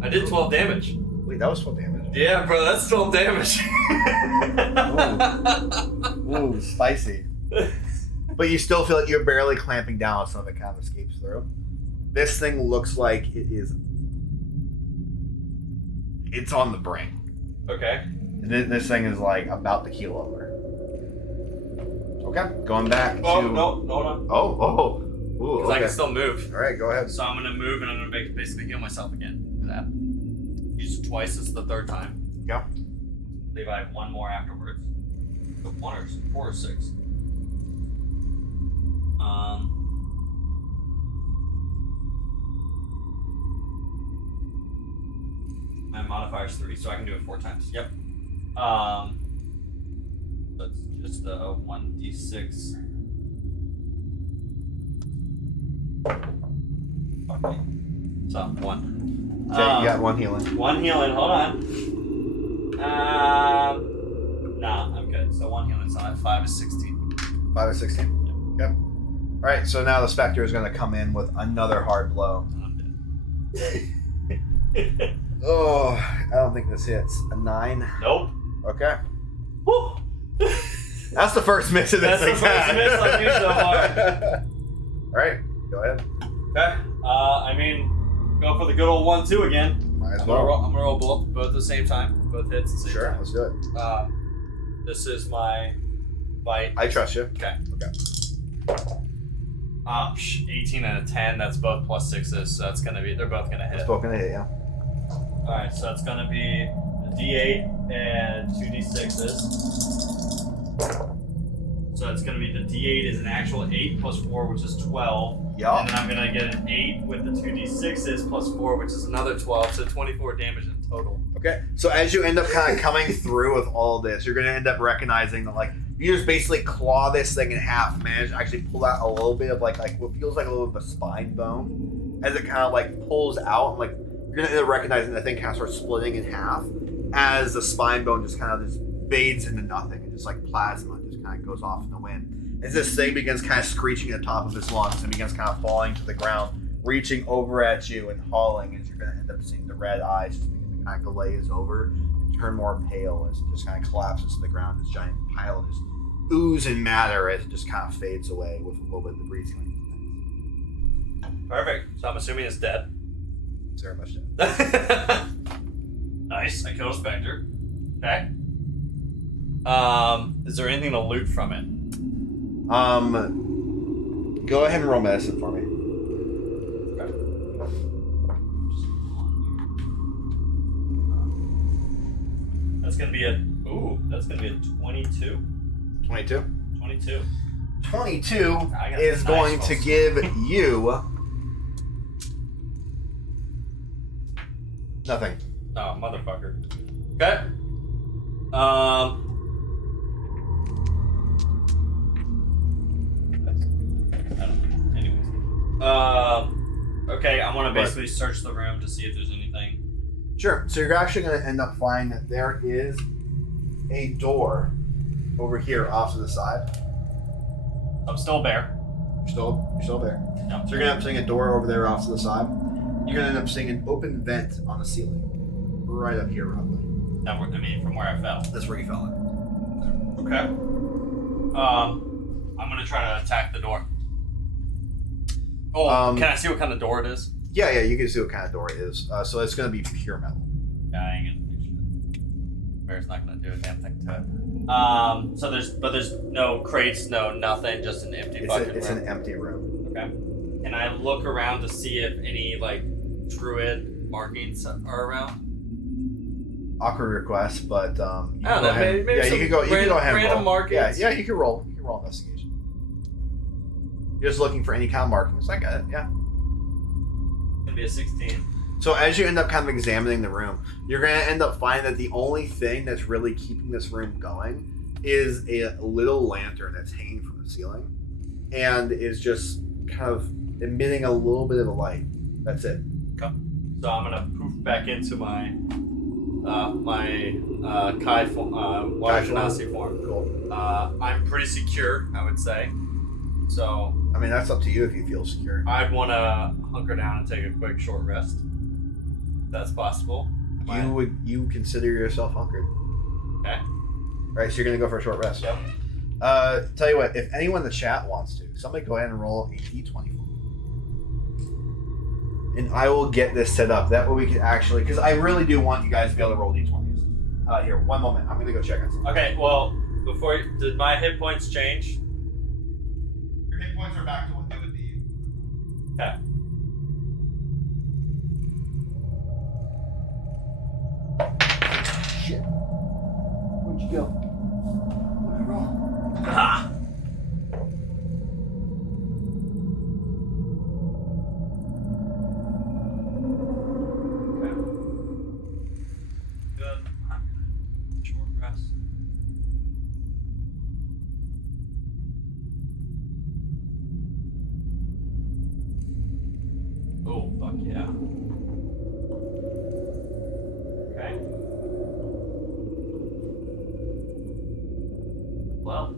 I did 12 damage. Wait, that was 12 damage. Yeah, bro, that's 12 damage. Ooh, spicy. But you still feel like you're barely clamping down, so it kind of escapes through. This thing looks like it's on the brink. Okay. This thing is like about to keel over. Okay, going back to... Oh, no, hold on. Oh. Ooh, Because I can still move. All right, go ahead. So I'm going to move and I'm going to basically heal myself again. For that. Use it twice. This is the third time. Yeah. I believe I have one more afterwards. So 4 or 6. My modifier is 3, so I can do it 4 times. Yep. That's just a 1d6. Okay. So 1. Okay, you got 1 healing. 1 healing. Hold on. Nah, I'm good. So 1 healing. So at 5 is 16. 5 or 16? Yep. Okay. All right, so now the Spectre is going to come in with another hard blow. I'm dead. Oh, I don't think this hits. A 9? Nope. Okay. Woo! That's the first miss of this That's the first miss I've used so far. All right, go ahead. Okay. I mean, go for the good old 1-2 again. Might as I'm well. gonna roll both at the same time. Both hits at the same Sure, time. let's do it. This is my bite. I trust you. Okay. Okay. 18 and a 10. That's both plus 6s. So that's gonna be. They're both gonna hit. It's both gonna hit, yeah. All right. So it's gonna be a D8 and 2d6s. So it's gonna be the D8 is an actual 8 plus 4, which is 12. Yeah. And then I'm gonna get an 8 with the 2d6s plus 4, which is another 12. So 24 damage in total. Okay. So as you end up kind of coming through with all this, you're gonna end up recognizing that like you just basically claw this thing in half, manage to actually pull out a little bit of like what feels like a little bit of a spine bone as it kind of like pulls out, and like you're gonna end up recognizing that thing kind of starts splitting in half as the spine bone just kind of just fades into nothing and just like plasma just kind of goes off in the wind. As this thing begins kind of screeching at the top of its lungs and begins kind of falling to the ground, reaching over at you and hauling as you're gonna end up seeing the red eyes just begin to kind of glaze over and turn more pale as it just kind of collapses to the ground. This giant pile of just ooze and matter as it just kind of fades away with a little bit of the breathing. Perfect. So I'm assuming it's dead. It's very much dead. Nice. I killed a specter. Okay. Is there anything to loot from it? Go ahead and roll medicine for me. Okay. That's gonna be that's gonna be a 22. 22. 22. 22 I got is some going nice to rolls. give you nothing. Oh, motherfucker. Okay. I don't know. Anyways. Okay, I want to basically search the room to see if there's anything. Sure. So you're actually going to end up finding that there is a door over here off to the side. I'm still bare. You're still there. No. So you're going to end up seeing a door over there off to the side. You're going to end up seeing an open vent on the ceiling, right up here, roughly. No, I mean, from where I fell. That's where you fell in. Okay. I'm gonna try to attack the door. Oh, can I see what kind of door it is? Yeah, you can see what kind of door it is. So it's going to be pure metal. Yeah, I ain't gonna do shit. Bear's not gonna do a damn thing to it. So there's no crates, no nothing, just an empty fucking It's room. an empty room. Okay. Can I look around to see if any like druid markings are around? Awkward request, but I don't know. Maybe yeah, you can go. You can go ahead and random roll. markings. Yeah, you can roll. You can roll investigation. You're just looking for any kind of markings. I got it. Yeah. Gonna be a 16. So as you end up kind of examining the room, you're going to end up finding that the only thing that's really keeping this room going is a little lantern that's hanging from the ceiling, and is just kind of emitting a little bit of a light. That's it. Okay. So I'm gonna poof back into my Kai form, water genasi form. Cool. I'm pretty secure, I would say. So I mean, that's up to you if you feel secure. I'd want to hunker down and take a quick short rest. If that's possible. You consider yourself hunkered. Okay. Right, so you're going to go for a short rest. Yep. Tell you what, if anyone in the chat wants to, somebody go ahead and roll a d20 for me. And I will get this set up. That way we can actually, because I really do want you guys to be able to roll d20s. Here, one moment. I'm going to go check on something. Okay, well, did my hit points change? Your hit points are back to what they would be. Okay. Shit. Where'd you go? What did I roll? Ah! Okay. Good. Short rest. Oh, fuck yeah. Okay. Well,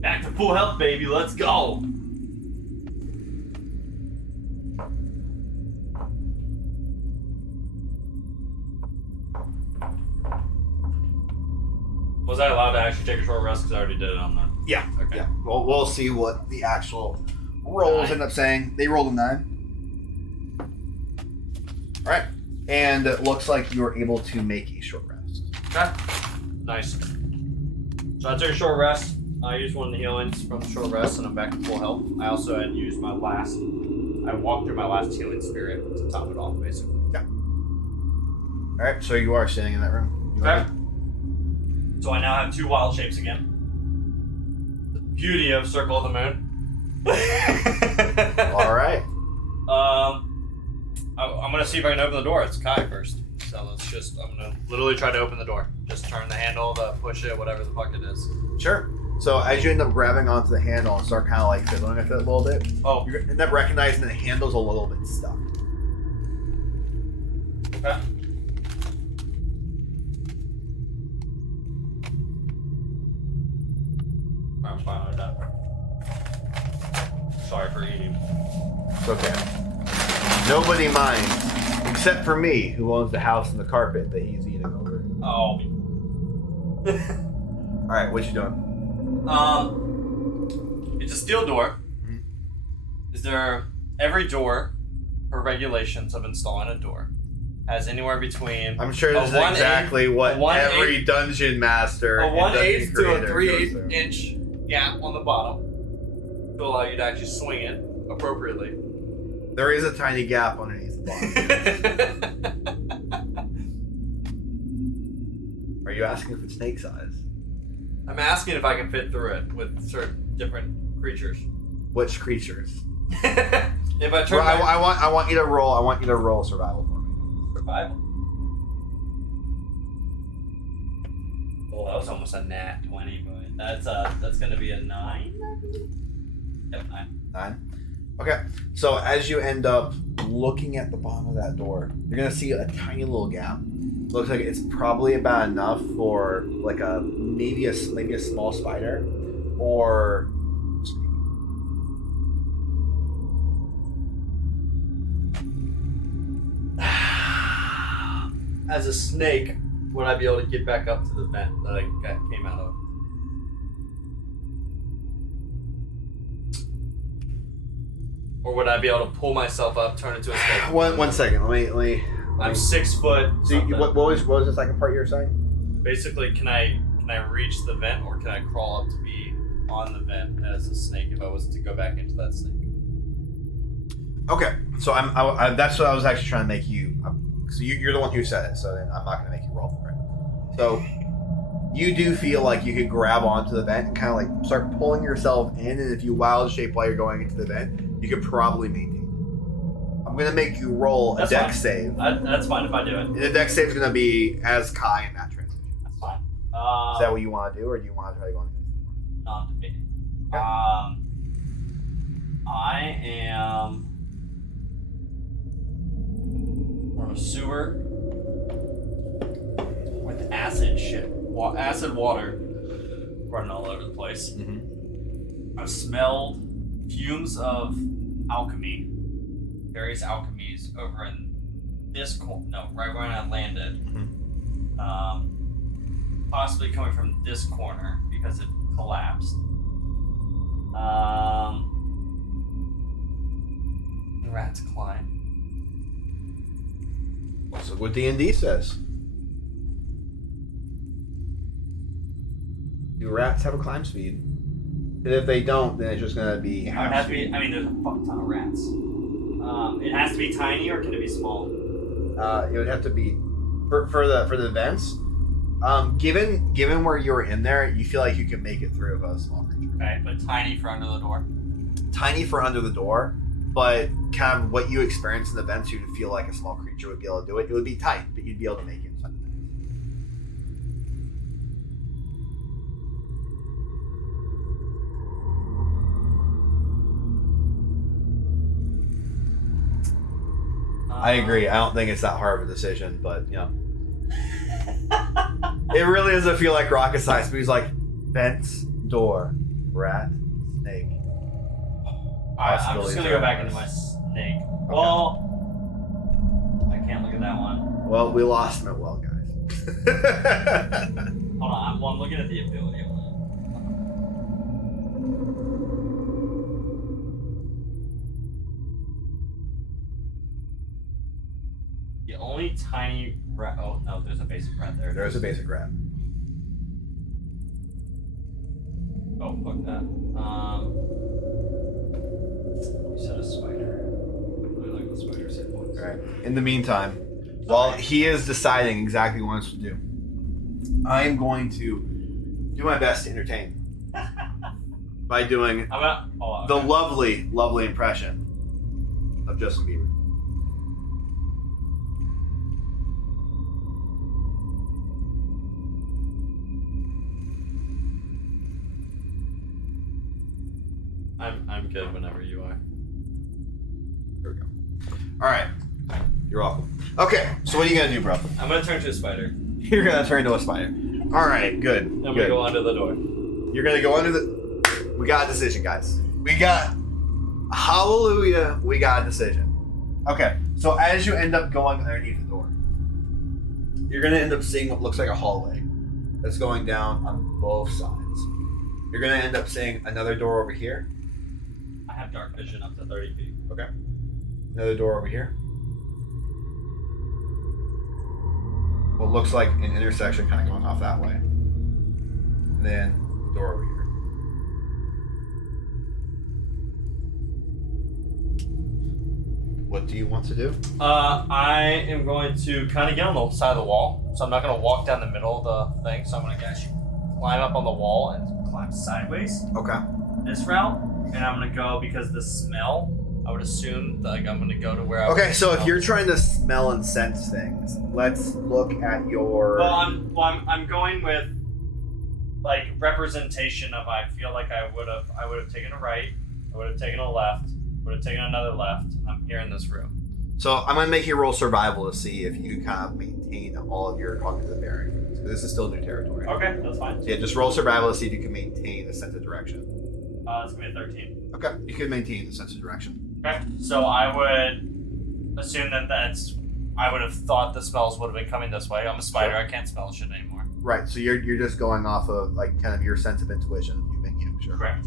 back to full health, baby. Let's go. Was I allowed to actually take a short rest? Because I already did it on the. Yeah. Okay. Yeah. Well, we'll see what the actual rolls end up saying. They rolled a 9. All right. And it looks like you were able to make a short rest. Okay. Nice. So I took a short rest. I used one of the healings from the short rest, and I'm back to full health. I also had used I walked through my last healing spirit to top it off, basically. Yeah. All right. So you are standing in that room. You Okay. ready? So I now have 2 wild shapes again. The beauty of Circle of the Moon. All right. I'm gonna see if I can open the door. It's Kai first. So I'm gonna literally try to open the door. Just turn the handle, push it, whatever the fuck it is. Sure. So as you end up grabbing onto the handle and start kind of like fiddling with it a little bit, you end up recognizing that the handle's a little bit stuck. Okay. I'm fine with that. Sorry for eating. It's okay. Nobody minds Except for me, who owns the house and the carpet that he's eating over. Oh. All right, what you doing? It's a steel door. Mhm. Is there every door, per regulations of installing a door, has anywhere between I'm sure this is 1/8 exactly what a 1/8 every dungeon master a and 1/8 dungeon to a creator 3/8 goes through. inch gap on the bottom to allow you to actually swing it appropriately. There is a tiny gap underneath the bottom. Are you asking if it's snake size? I'm asking if I can fit through it with certain different creatures. Which creatures? If I turn I want you to roll. I want you to roll survival for me. survival. Oh, that was almost a nat 20, but that's gonna be a 9. Yep, 9. 9. Okay. So as you end up looking at the bottom of that door, you're gonna see a tiny little gap. Looks like it's probably about enough for like maybe a small spider or. As a snake, would I be able to get back up to the vent that I came out of? Or would I be able to pull myself up, turn into a snake? One second. Let me. I'm 6 foot. So what was the second part you were saying? Basically, can I reach the vent, or can I crawl up to be on the vent as a snake if I was to go back into that snake? Okay, so that's what I was actually trying to make you. So you're the one who said it, so then I'm not going to make you roll for it. So you do feel like you could grab onto the vent and kind of like start pulling yourself in, and if you wild shape while you're going into the vent, you could probably maintain it. I'm going to make you roll a dex save. That's fine if I do it. And the dex save is going to be as Kai in that transition. That's fine. Is that what you want to do, or do you want to try going? Non-debating. Okay. I am on a sewer with acid acid water running all over the place. Mm-hmm. I've smelled fumes of alchemy, various alchemies over in this right where I landed. Mm-hmm. Possibly coming from this corner because it collapsed. Rats climb. So what D&D says. Do rats have a climb speed? And if they don't, then it's just gonna be half There's a speed. fuck ton of rats. It has to be tiny, or can it be small? It would have to be for the vents. Given where you were in there, you feel like you can make it through a small creature. Okay, but tiny for under the door. Tiny for under the door, but kind of what you experience in the vents, you'd feel like a small creature would be able to do it. It would be tight, but you'd be able to make it inside the vents. I agree. I don't think it's that hard of a decision, but you know. It really doesn't feel like rocket science, but he's like, vents, door, rat, snake. Alright, I'm just gonna go back into my snake. Okay. Well, I can't look at that one. Well, we lost him at well, guys. Hold on, I'm looking at the ability on it. The only tiny rat. Oh no, there's a basic rat there. There's a basic rat. Oh, fuck that. You said a spider. I really like the spider's hit points. All right. In the meantime, while he is deciding exactly what he wants to do, I am going to do my best to entertain by doing the lovely, lovely impression of Justin Bieber. I'm good whenever you are. There we go. All right. You're welcome. Okay, so what are you going to do, bro? I'm gonna turn to a spider. You're going to turn into a spider. All right, good. I'm good. gonna go under the door. You're going to go under the... We got a decision, guys. We got... Hallelujah, we got a decision. Okay, so as you end up going underneath the door, you're going to end up seeing what looks like a hallway that's going down on both sides. You're going to end up seeing another door over here. I have dark vision up to 30 feet. Okay. Another door over here. What looks like an intersection kind of going off that way. And then the door over here. What do you want to do? I am going to kind of get on the side of the wall. So I'm not going to walk down the middle of the thing. So I'm going to actually climb up on the wall and climb sideways. Okay. This route. And I'm going to go because the smell, I would assume that, like, I'm going to go to where I Okay, so if you're trying to smell and sense things, let's look at your... Well, I'm going with, like, representation of I feel like I would have taken a right, I would have taken a left, would have taken another left, and I'm here in this room. So I'm going to make you roll survival to see if you kind of maintain all of your cognitive bearings. This is still new territory. Okay, that's fine. So yeah, just roll survival to see if you can maintain a sense of direction. It's going to be a 13. Okay, you can maintain the sense of direction. Okay, so I would assume I would have thought the smells would have been coming this way. I'm a spider, Sure. I can't smell shit anymore. Right, so you're just going off of, like, kind of your sense of intuition. You've been you, sure. Correct.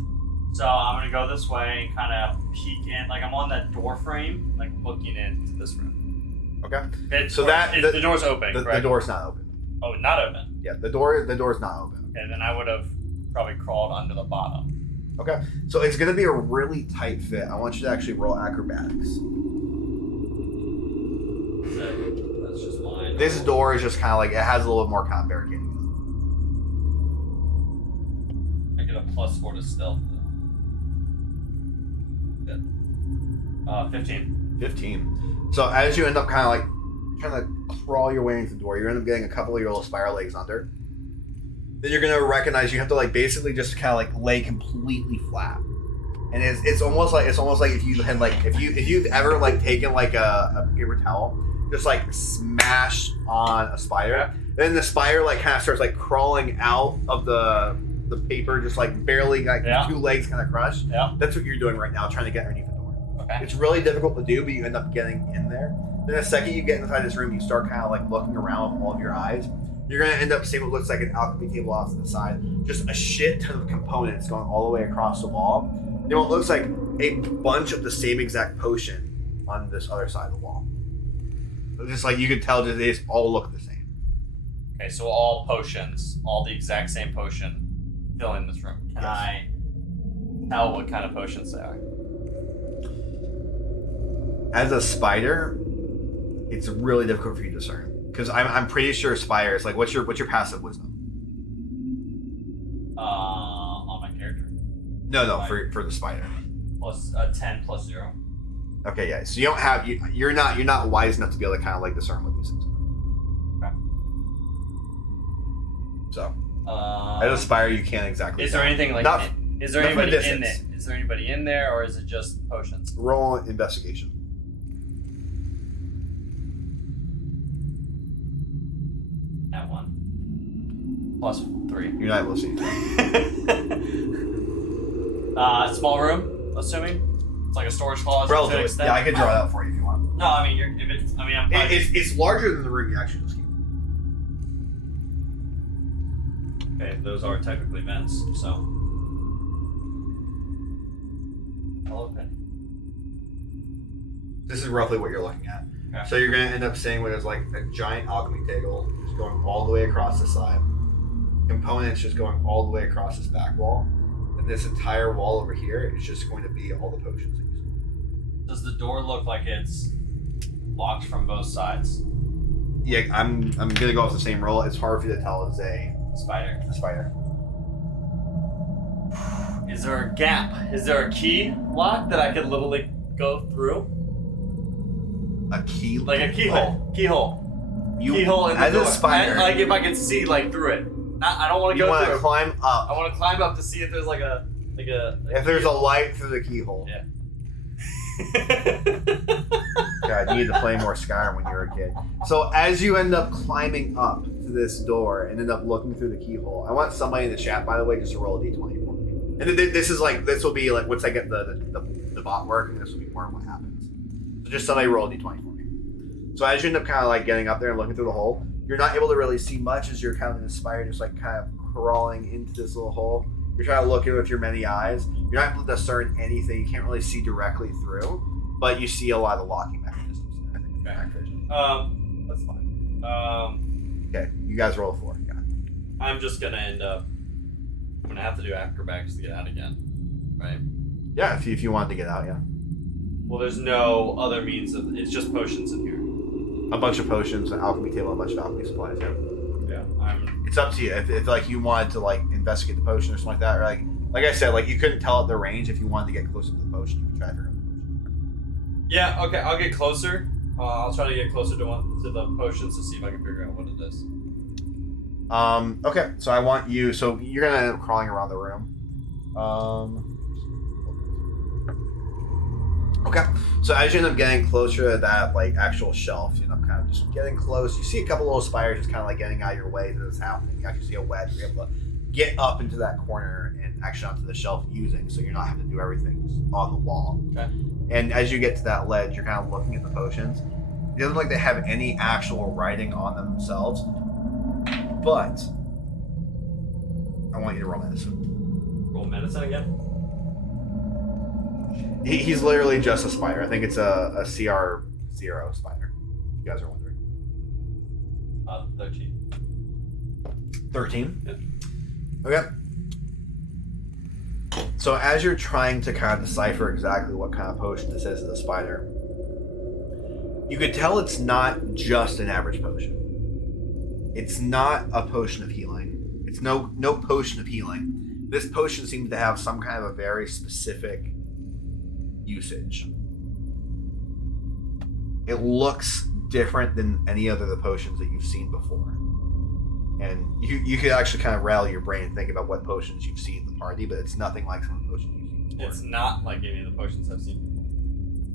So I'm going to go this way and kind of peek in, like I'm on that door frame, like looking into this room. Okay. The door's open, the correct? door's not open. Oh, not open. Yeah, the door's not open. Okay, then I would have probably crawled under the bottom. Okay, so it's going to be a really tight fit. I want you to actually roll acrobatics. That's just mine. This door is just kind of like, it has a little bit more kind of barricading. I get a +4 to stealth. Good. 15. 15. So as you end up kind of crawl your way into the door, you end up getting a couple of your little spiral legs under. Then you're gonna recognize you have to like basically just kind of like lay completely flat, and it's almost like if you had like if you've ever like taken like a paper towel, just like smash on a spider, then the spider like kind of starts like crawling out of the paper, just like barely like two legs kind of crushed. Yeah, that's what you're doing right now, trying to get underneath the door. Okay, it's really difficult to do, but you end up getting in there. Then the second you get inside this room, you start kind of like looking around with all of your eyes. You're going to end up seeing what looks like an alchemy table off to the side. Just a shit ton of components going all the way across the wall. You know, it looks like a bunch of the same exact potion on this other side of the wall. Just like you could tell, they just all look the same. Okay, so all potions, all the exact same potion, filling this room. Can I tell what kind of potions they are? As a spider, it's really difficult for you to discern. Because I'm pretty sure spider is like, what's your passive wisdom? On my character. No, for the spider. Plus 10 plus 0. Okay, yeah. So you don't have you're not wise enough to be able to kind of like discern what these things are. Okay. So as a spider, you can't exactly. Is there anything like? Is there anybody in there? Is there anybody in there, or is it just potions? Roll investigation. At 1. Plus 3. You're not able to see. Small room, assuming it's like a storage closet. Relatively. Yeah, I can draw it out for you if you want. No, I mean I'm. It's larger than the room you actually just came. Okay, those are technically vents, so. Okay. This is roughly what you're looking at. Okay. So you're going to end up seeing what is like a giant alchemy table just going all the way across the side. Components just going all the way across this back wall. And this entire wall over here is just going to be all the potions that you see. Does the door look like it's locked from both sides? Yeah, I'm going to go off the same roll. It's hard for you to tell as a spider. Is there a gap? Is there a key lock that I could literally go through? A key? Like a keyhole. Keyhole in the as door. A spider. Like if I could see like through it. I don't want to go through. You want to climb up. I want to climb up to see if there's like a if there's a light through the keyhole. Yeah. God, you need to play more Skyrim when you were a kid. So as you end up climbing up to this door and end up looking through the keyhole, I want somebody in the chat, by the way, just to roll a d20 for me. And this will be like once I get the bot working, this will be more of what happens. So just somebody roll a d20 for me. So as you end up kind of like getting up there and looking through the hole, you're not able to really see much as you're kind of inspired, just like kind of crawling into this little hole. You're trying to look in with your many eyes. You're not able to discern anything. You can't really see directly through, but you see a lot of the locking mechanisms there, I think. Okay. Vision. That's fine. Okay, you guys roll a 4. Yeah. I'm just gonna end up. I'm gonna have to do acrobatics to get out again, right? Yeah, if you wanted to get out, yeah. Well, there's no other means of. It's just potions in here. A bunch of potions, an alchemy table, a bunch of alchemy supplies, yeah. Yeah, It's up to you. If like you wanted to like investigate the potion or something like that, or like I said, like you couldn't tell it the range. If you wanted to get closer to the potion, you could try to figure out the potion. Yeah. Okay. I'll get closer. I'll try to get closer to the potions to see if I can figure out what it is. Okay, so I want you. So you're gonna end up crawling around the room. Okay, so as you end up getting closer to that like actual shelf, you end up kind of just getting close. You see a couple little spires just kind of like getting out of your way to this happening. You actually see a wedge. You're able to get up into that corner and actually onto the shelf using, so you're not having to do everything just on the wall. Okay. And as you get to that ledge, you're kind of looking at the potions. It doesn't look like they have any actual writing on them themselves, but I want you to roll medicine. Roll medicine again. He's literally just a spider. I think it's a CR0 spider. You guys are wondering. 13. 13? Yeah. Okay. So as you're trying to kind of decipher exactly what kind of potion this is to the spider, you could tell it's not just an average potion. It's not a potion of healing. It's no potion of healing. This potion seems to have some kind of a very specific usage. It looks different than any other of the potions that you've seen before. And you could actually kind of rally your brain and think about what potions you've seen in the party, but it's nothing like some of the potions you've seen before. It's not like any of the potions I've seen before.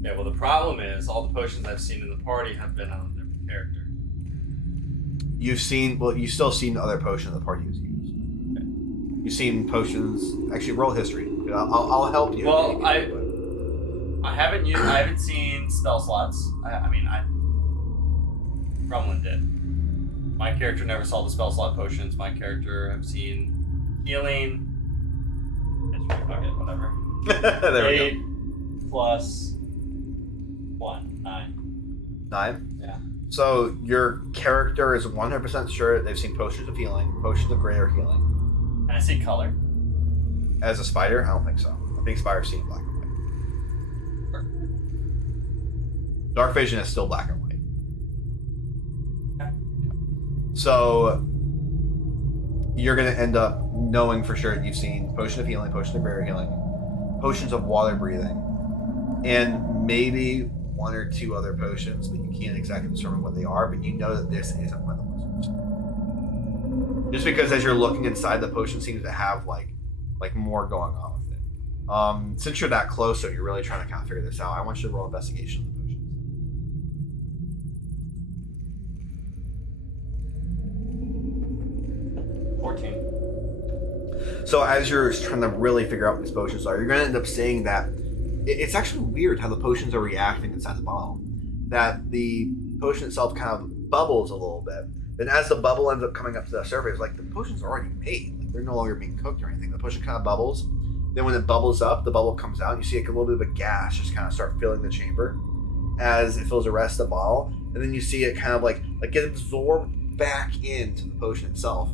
Yeah, well, the problem is all the potions I've seen in the party have been on a different character. You've still seen other potions the party has used. Okay. You've seen potions. Actually, roll history. I'll help you. Well, I haven't seen spell slots. I mean, Grumlin did. My character never saw the spell slot potions. My character have seen healing. History, fuck it, whatever. There 8 we go. plus 1, 9. 9? Yeah. So your character is 100% sure they've seen potions of healing, potions of greater healing. And I see color. As a spider, I don't think so. I think spiders see black and white. Dark vision is still black and white. Okay. So you're going to end up knowing for sure that you've seen potion of healing, potion of greater healing, potions of water breathing, and maybe 1 or 2 other potions, but you can't exactly determine what they are, but you know that this isn't one of the ones. Just because as you're looking inside, the potion seems to have like more going on with it. Since you're that close, so you're really trying to kind of figure this out, I want you to roll investigation of the potions. 14. So as you're trying to really figure out what these potions are, you're going to end up seeing that it's actually weird how the potions are reacting inside the bottle. That the potion itself kind of bubbles a little bit. Then as the bubble ends up coming up to the surface, like the potion's already made. Like they're no longer being cooked or anything. The potion kind of bubbles. Then when it bubbles up, the bubble comes out. And you see like a little bit of a gas just kind of start filling the chamber as it fills the rest of the bottle. And then you see it kind of like get absorbed back into the potion itself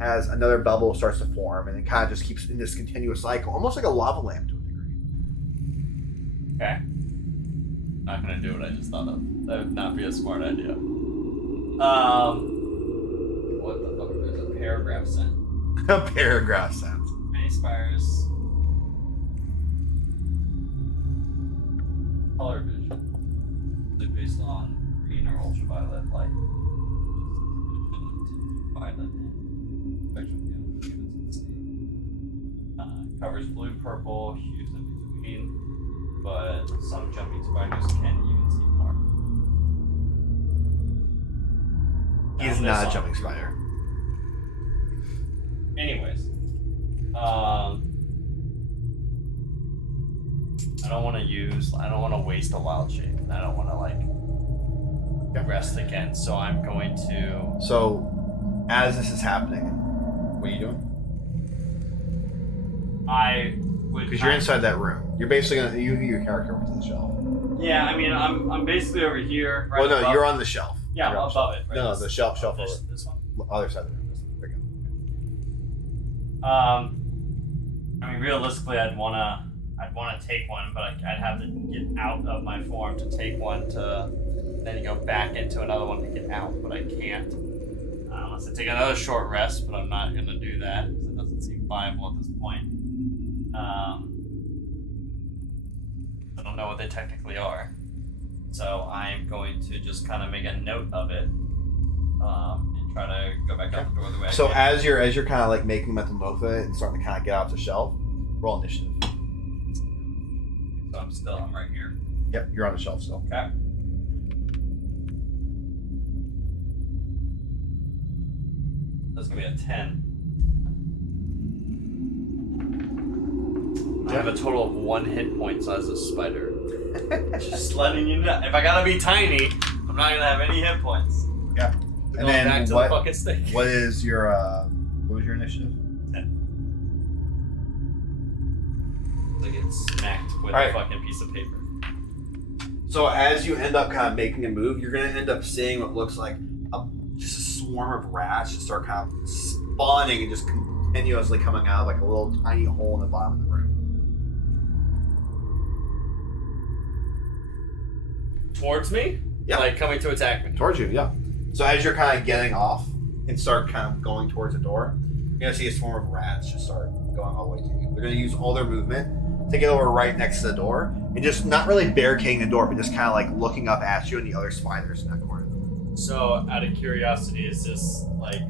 as another bubble starts to form, and it kind of just keeps in this continuous cycle, almost like a lava lamp to a degree. Okay. Not gonna do what I just thought of. That would not be a smart idea. What the fuck? There's a paragraph sent. A paragraph sense. Many spires. Color vision. They're based on green or ultraviolet light. Violet. Spectrum of humans and sea. Covers blue, purple, hues in between, but some jumping spiders can even see more. He's Found not this a on jumping Google. spider. Anyways, I don't want to waste a wild shape. And I don't want to rest again. So I'm going to. So, as this is happening, what are you doing? I would. Because you're inside that room. You're basically gonna your character went to the shelf. Yeah, I mean, I'm basically over here. Right well, no, you're on the shelf. Yeah, I'm above it. Right? No, the shelf over. This one. Other side of the room. There you go. I mean, realistically, I'd wanna take one, but I'd have to get out of my form to take one to then go back into another one to get out, but I can't unless I take another short rest. But I'm not gonna do that because it doesn't seem viable at this point. I don't know what they technically are, so I'm going to just kind of make a note of it and try to go back out the door the way. So as you're kind of like making mental note of it and starting to kind of get off the shelf, roll initiative. So I'm right here. Yep, you're on the shelf still. Okay. That's gonna be a 10. I have a total of 1 hit point size of spider. Just letting you know. If I gotta be tiny, I'm not gonna have any hit points. Yeah. And then back to the fucking stick. What was your initiative? 10. I get smacked with All right. a fucking piece of paper. So as you end up kind of making a move, you're gonna end up seeing what looks like just a swarm of rats just start kind of spawning and just continuously coming out of like a little tiny hole in the bottom of the room. Towards me? Yeah. Like coming to attack me. Towards you, yeah. So as you're kind of getting off and start kind of going towards the door, you're gonna see a swarm of rats just start going all the way to you. They're gonna use all their movement to get over right next to the door and just not really barricading the door, but just kind of like looking up at you and the other spiders in that corner. So, out of curiosity, is this like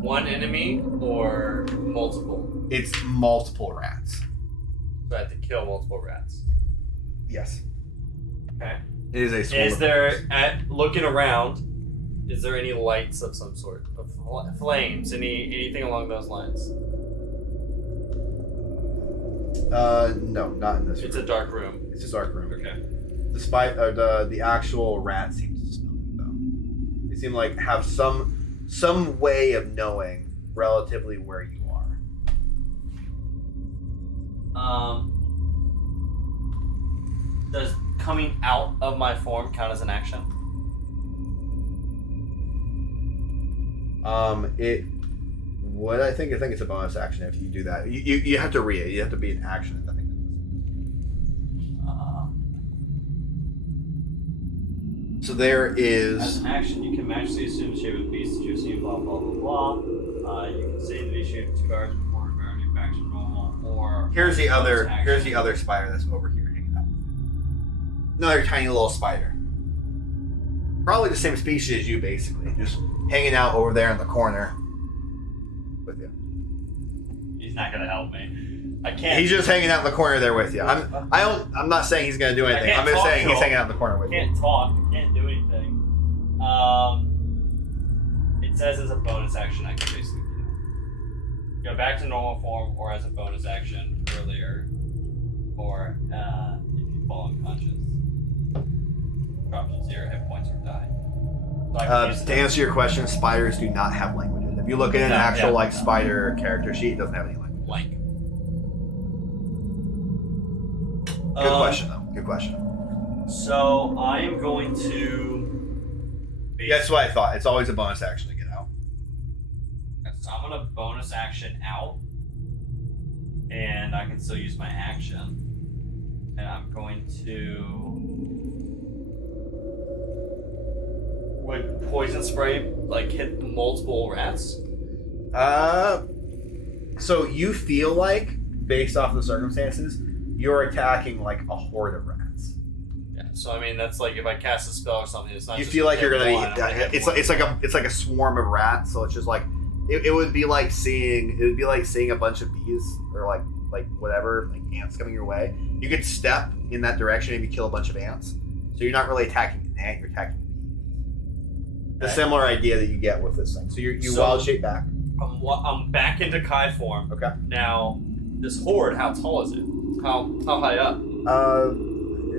one enemy or multiple? It's multiple rats. So I have to kill multiple rats. Yes. Okay. It is a swarm Is of there, rats. looking around, is there any lights of some sort? Of flames? Anything along those lines? No, not in this room. It's a dark room. It's a dark room. Okay. The actual rats seem to smell you though. They seem like have some way of knowing relatively where you are. Does coming out of my form count as an action? It would. I think it's a bonus action if you do that. You have to read it. You have to be an action. I think. So there is. As an action, you can magically assume the shape of the beast that you've seen, blah, blah, blah, blah. You can say that he shaped 2 hours before a new faction roll, or... Here's the other spider that's over here hanging out. Another tiny little spider. Probably the same species as you, basically. Just hanging out over there in the corner with you. He's not gonna help me. I can't. He's just hanging out in the corner there with you. I'm not saying he's gonna do anything. I'm just saying he's hanging out in the corner with you. I can't talk. I can't do anything. It says as a bonus action I can basically go back to normal form, or as a bonus action earlier, or if you fall unconscious, drop to 0 hit points or die. So to answer your question, spiders do not have languages. If you look at an actual spider character sheet, it doesn't have any language. Good question, though. Good question. So I am going to. That's what I thought. It's always a bonus action to get out. So I'm gonna bonus action out, and I can still use my action. And I'm going to. Would poison spray hit multiple rats? So you feel like, based off the circumstances, you're attacking like a horde of rats. Yeah. So I mean, that's like if I cast a spell or something, it's not. You just feel like you're gonna one, be. It's like a swarm of rats. So it's just like it would be like seeing a bunch of bees or like whatever ants coming your way. You could step in that direction and you kill a bunch of ants. So you're not really attacking an ant. You're attacking bees. The similar idea that you get with this thing. So you wild shape back. I'm back into Kai form. Okay. Now, this horde, how tall is it? How high up?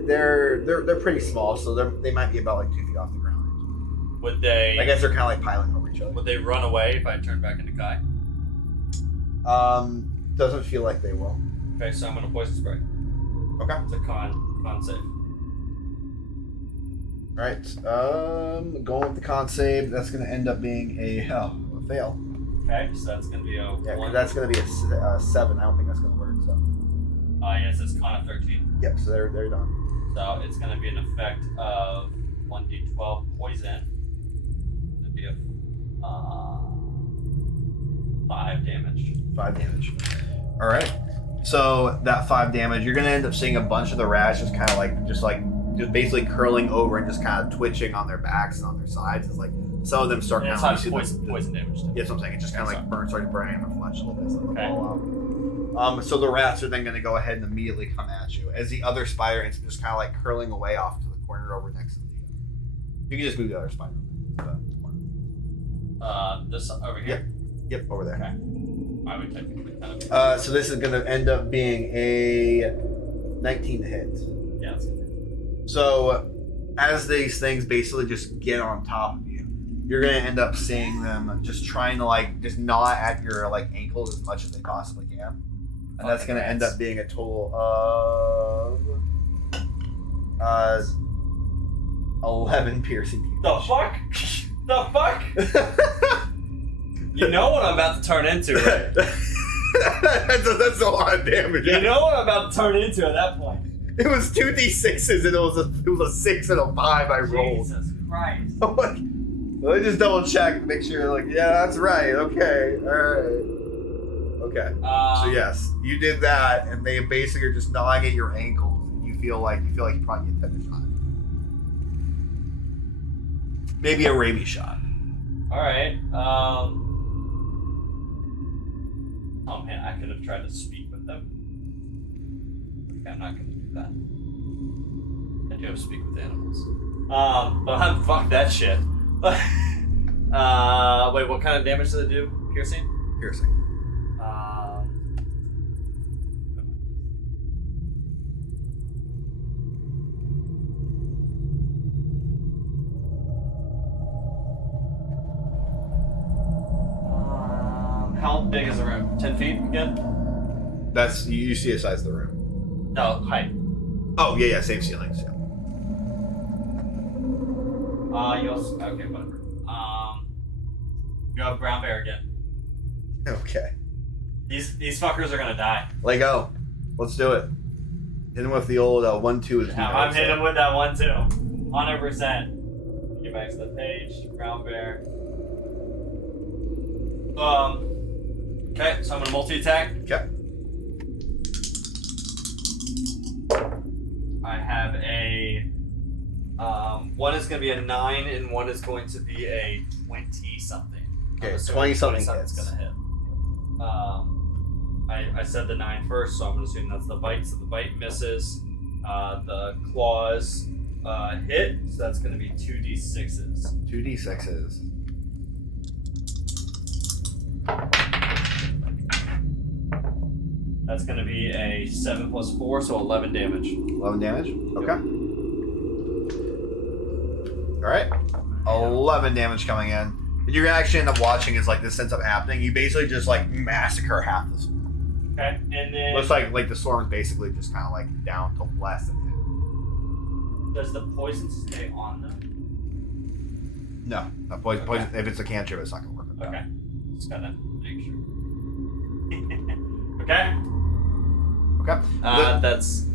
They're pretty small, so they might be about like 2 feet off the ground. Would they? I guess they're kind of like piling over each other. Would they run away if I turn back into Kai? Doesn't feel like they will. Okay, so I'm gonna poison spray. Okay. It's a con save. All right. Going with the con save. That's gonna end up being a fail. Okay, so that's gonna be a one. That's gonna be a 7. I don't think that's gonna work. So. Yes, it's con of 13. Yep. So they're done. So it's gonna be an effect of 1d12 poison. It'd be a 5 damage. 5 damage. All right. So that 5 damage, you're gonna end up seeing a bunch of the rats just kind of just basically curling over and just kind of twitching on their backs and on their sides. It's like some of them start kind of like poison damage. Yeah, that's what I'm saying. It just kind of like started burning their flesh a little bit. So Okay. fall out. So the rats are then going to go ahead and immediately come at you as the other spider ends up just kind of like curling away off to the corner over next to the. You can just move the other spider. This over here. Yep, over there. Okay. I would technically kind of. So this is going to end up being a 19 to hit. Yeah, that's good. So as these things basically just get on top of you, you're going to end up seeing them just trying to like just gnaw at your like ankles as much as they possibly can. And that's going to end up being a total of 11 piercing damage. The fuck? You know what I'm about to turn into, right? that's a lot of damage. You know what I'm about to turn into at that point. It was 2d6s and it was a 6 and a 5 I rolled. Jesus Christ. I'm like, let me just double check, make sure like, yeah, that's right. Okay. Alright. Okay. So yes, you did that, and they basically are just gnawing at your ankles, and you feel like you probably get tetanus shot. Maybe a rabies shot. Alright. Oh man, I could have tried to speak with them. Okay, I'm not gonna do that. I do have speak with animals. But fuck that shit. Wait, what kind of damage does it do? Piercing? Piercing. How big is the room? 10 feet again? That's you see the size of the room. No, height. Oh yeah, same ceilings. Yeah. You also okay, whatever. You have brown bear again. Okay. These fuckers are gonna die. Let go. Let's do it. Hit him with the old 1-2 is. I'm hitting him with that 1-2. 100%. Get back to the page. Brown bear. Okay, so I'm gonna multi-attack. Okay. I have a one is gonna be a 9 and one is going to be a 20 something. Okay, 20 something is gonna hit. I said the 9 first, so I'm gonna assume that's the bite. So the bite misses. The claws hit, so that's gonna be 2d6s. 2d6s. That's going to be a 7 plus 4, so 11 damage. 11 damage? Okay. Alright. 11 damage coming in. And you're going to actually end up watching as like this ends up happening. You basically just like massacre half the swarm. Okay, and then... Looks like the swarm is basically just kind of like down to less than 2. Does the poison stay on them? No. Poison, if it's a cantrip, it's not going to work with that. Okay. Just got to make sure. Okay. Okay. That's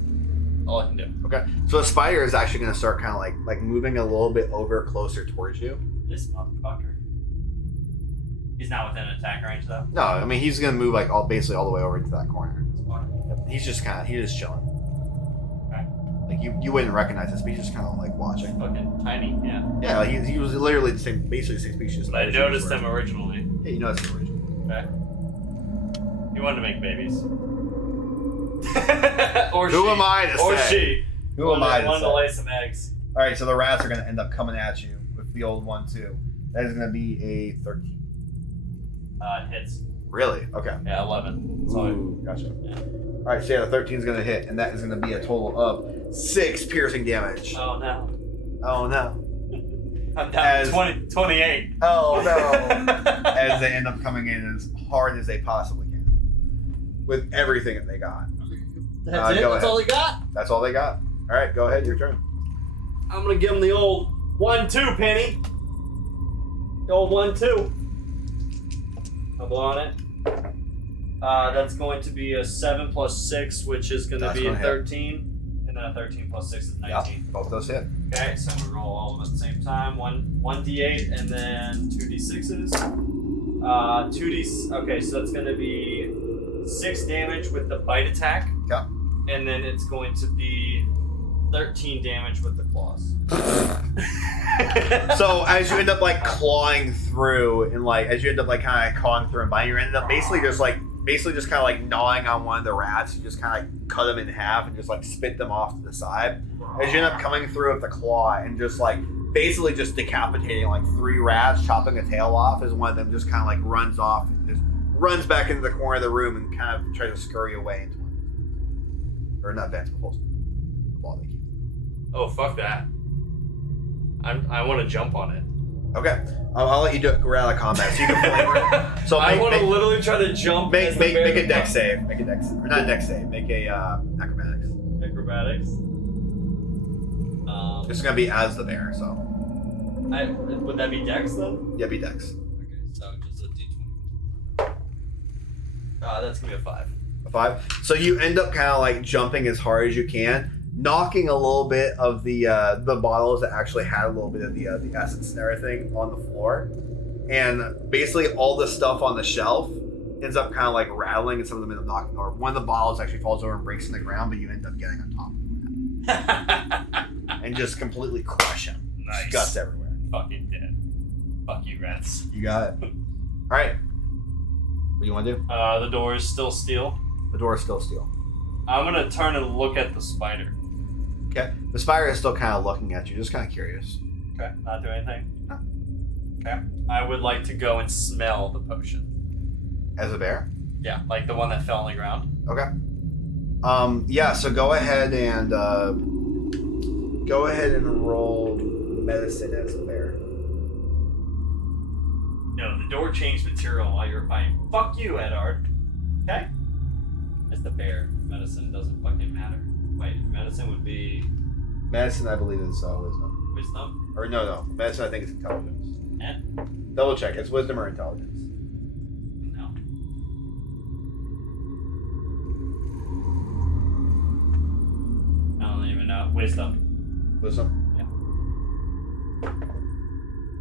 all I can do. Okay. So the spider is actually going to start kind of like moving a little bit over closer towards you. This motherfucker. He's not within attack range though. No, I mean he's going to move like basically all the way over into that corner. Yep. He's just chilling. Okay. Like you wouldn't recognize this, but he's just kind of like watching. Fucking tiny, yeah. Yeah, like he was literally basically the same species. But I noticed him originally. Yeah, you noticed him originally. Okay. He wanted to make babies. Or Who she. am I to Or say? she. Who am I to wanted say? to lay some eggs. All right, so the rats are going to end up coming at you with the old 1-2. That is going to be a 13. Hits. Really? Okay. Yeah, 11. So Ooh, gotcha. Yeah. Alright, so yeah, the 13 is going to hit, and that is going to be a total of 6 piercing damage. Oh no. Oh no. I'm down to 28. Oh no. As they end up coming in as hard as they possibly can. With everything that they got. That's it? That's all they got? That's all they got. Alright, go ahead, your turn. I'm gonna give them the old 1-2, Penny. The old 1-2. Double on it. That's going to be a 7 plus 6, which is going to be a 13. And then a 13 plus 6 is 19. Yep, both those hit. Okay, so we roll all of them at the same time. 1d8 and then 2d6s. Okay, so that's going to be 6 damage with the bite attack. Yep. And then it's going to be 13 damage with the claws. So as you end up like clawing through and like as you end up like kind of clawing through and biting, you end up basically just kind of like gnawing on one of the rats. You just kind of like cut them in half and just like spit them off to the side. As you end up coming through with the claw and just like basically just decapitating like 3 rats, chopping a tail off as one of them just kind of like runs off and just runs back into the corner of the room and kind of tries to scurry away into one. Or not vents, but holster. The ball they keep. Oh, fuck that. I want to jump on it. Okay, I'll let you do it. We're out of combat, so you can flavor it. So I want to literally try to jump. Make a dex save. Make a dex, or not a dex save. Make a acrobatics. Acrobatics. It's gonna be as the bear, so. Would that be dex then? Yeah, be dex. Okay, so just a d20. That's gonna be a 5. A 5. So you end up kind of like jumping as hard as you can, knocking a little bit of the bottles that actually had a little bit of the essence and everything on the floor, and basically all the stuff on the shelf ends up kind of like rattling, and some of them end up knocking over. One of the bottles actually falls over and breaks in the ground, but you end up getting on top of it and just completely crush him. Nice. Guts everywhere. Fucking dead. Fuck you, rats. You got it. All right. What do you want to do? The door is still steel. The door is still steel. I'm gonna turn and look at the spider. Okay. The spider is still kind of looking at you, just kind of curious. Okay, not do anything. No. Okay. I would like to go and smell the potion. As a bear? Yeah, like the one that fell on the ground. Okay. Yeah, so go ahead and roll medicine as a bear. No, the door changed material while you were fighting. Fuck you, Edard. Okay? It's the bear. Medicine doesn't fucking matter. Wait, medicine would be... Medicine, I believe, is wisdom. Wisdom? Or no. Medicine, I think, is intelligence. And? Double check. It's wisdom or intelligence. No. I don't even know. Wisdom. Wisdom?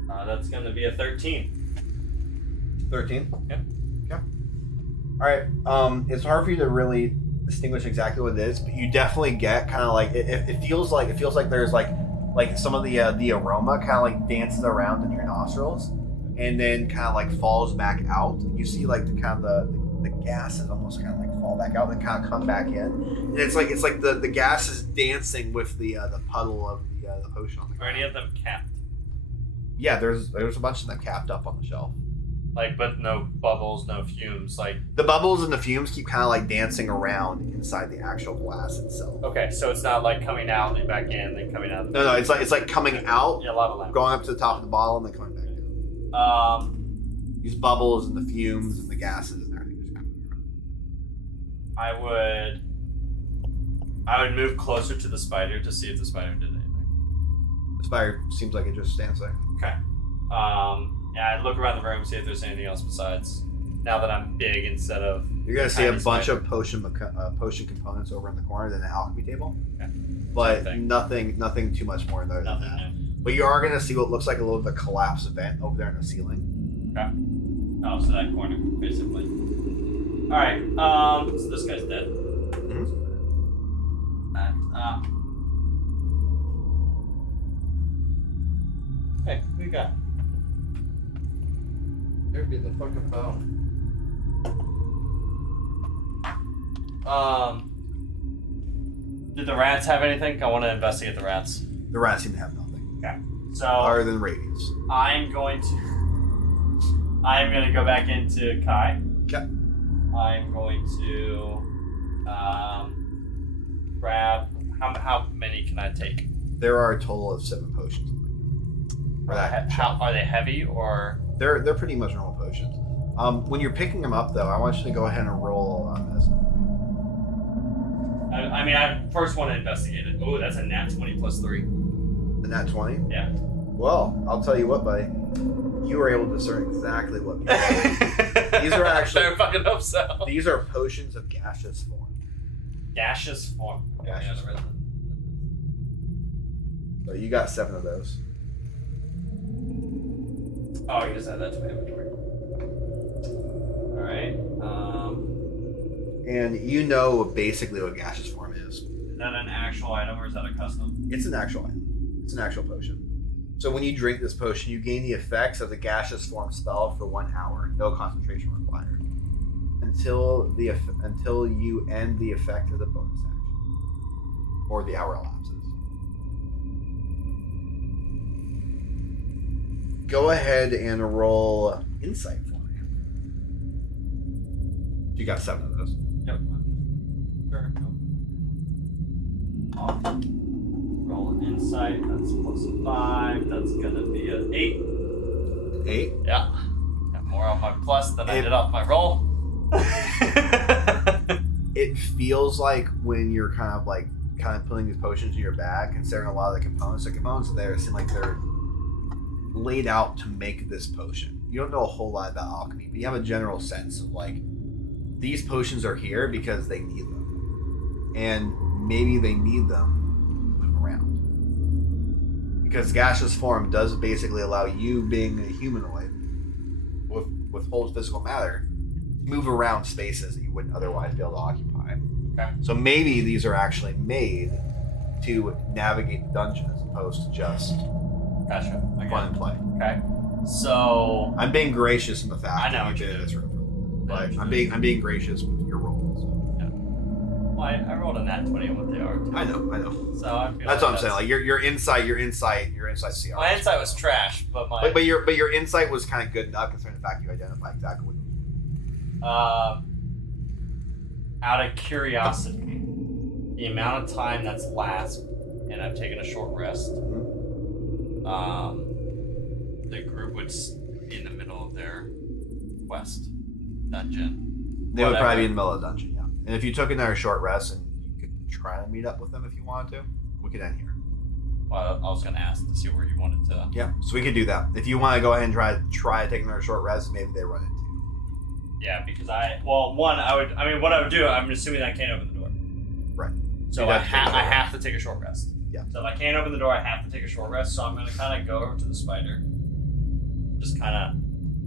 Yeah. That's gonna be a 13. 13? Yep. Okay. Alright, it's hard for you to really distinguish exactly what it is, but you definitely get kind of like it feels like there's like some of the aroma kind of like dances around in your nostrils and then kind of like falls back out. You see like the kind of the gases almost kind of like fall back out and kind of come back in, and it's like the gas is dancing with the puddle of the potion on the ground. Are any of them capped? Yeah, there's a bunch of them capped up on the shelf. Like, but no bubbles, no fumes. Like the bubbles and the fumes keep kind of like dancing around inside the actual glass itself. okay, so it's not like coming out and back in, then coming out. No, it's like coming out, Yeah, a lot of lamp. going up to the top of the bottle, and then coming back down. These bubbles and the fumes and the gases and everything just coming around. I would move closer to the spider to see if the spider did anything. The spider seems like it just stands there. Okay. Yeah, I'd look around the room, see if there's anything else besides. Now that I'm big instead of. You're gonna see a tiny bunch spider. of potion components over in the corner, then an alchemy table. Okay. But Same thing. nothing too much more than Nothing that. new. But you are gonna see what looks like a little bit of a collapse event over there in the ceiling. Okay. Oh, so that corner, basically. Alright, so this guy's dead. Hey, who you got? There be the fucking bell. Did the rats have anything? I want to investigate the rats. The rats seem to have nothing Okay. So other than rabies. I'm going to go back into Kai. Okay. I'm going to Grab. How many can I take? There are a total of 7 potions. Are they heavy or? They're pretty much normal potions. When you're picking them up, though, I want you to go ahead and roll on this. I first want to investigate it. Oh, that's a nat 20 plus 3. A nat 20? Yeah. Well, I'll tell you what, buddy. You were able to discern exactly what these are actually. I fucking hope so. These are potions of gaseous form. Gaseous form. Gaseous form. So you got 7 of those. Oh, you just add that to my inventory. Alright. And you know basically what gaseous form is. Is that an actual item or is that a custom? It's an actual item. It's an actual potion. So when you drink this potion, you gain the effects of the gaseous form spell for 1 hour. No concentration required. Until you end the effect of the bonus action. Or the hour elapses. Go ahead and roll insight for me. You got 7 of those. Yep. Sure. Roll an insight. That's plus 5. That's gonna be an 8. 8? Yeah. Got more on my plus than I did off my roll. It feels like when you're kind of putting these potions in your bag, considering a lot of the components there seem like they're laid out to make this potion. You don't know a whole lot about alchemy, but you have a general sense of these potions are here because they need them. And maybe they need them to move around. Because gaseous form does basically allow you, being a humanoid, with whole physical matter, to move around spaces that you wouldn't otherwise be able to occupy. Okay. So maybe these are actually made to navigate the dungeon as opposed to just Gotcha. fun and play. Okay. So I'm being gracious in the fact I know that what you've you been in did. this room. But I'm being gracious with your rolls. well, I rolled a nat 20 on what they are too. I know. So I feel That's what I'm saying. Like your insight CR. My insight was trash, but my But your insight was kind of good enough considering the fact you identified exactly what. out of curiosity, the amount of time that's lapsed, and I've taken a short rest. The group would be in the middle of their quest dungeon. They would probably be in the middle of the dungeon, yeah. And if you took another short rest, and you could try to meet up with them if you wanted to, we could end here. Well, I was going to ask to see where you wanted to. Yeah, so we could do that. If you want to go ahead and try to take another short rest, maybe they run into you. Yeah, because what I would do, I'm assuming I can't open the door. Right. So I have to take a short rest. Yeah. So if I can't open the door, I have to take a short rest. So I'm going to kind of go over to the spider, just kind of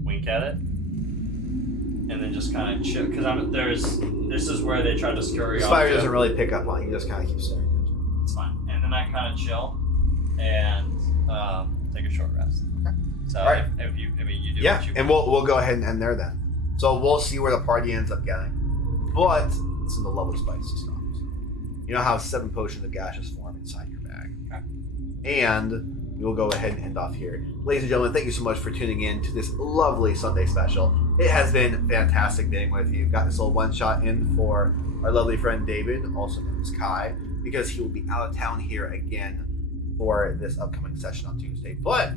wink at it, and then just kind of chill. Because this is where they try to scurry The off. spider doesn't really pick up on it. You just kind of keep staring at it. It's fine. And then I kind of chill and take a short rest. Okay. So All right. if you do Yeah, what you and we'll go ahead and end there then. So we'll see where the party ends up getting. But it's in the level spice systems. You know how 7 potions of gaseous form inside your bag. Okay. And we will go ahead and end off here. Ladies and gentlemen, thank you so much for tuning in to this lovely Sunday special. It has been fantastic being with you. Got this little one-shot in for our lovely friend David, also known as Kai, because he will be out of town here again for this upcoming session on Tuesday. But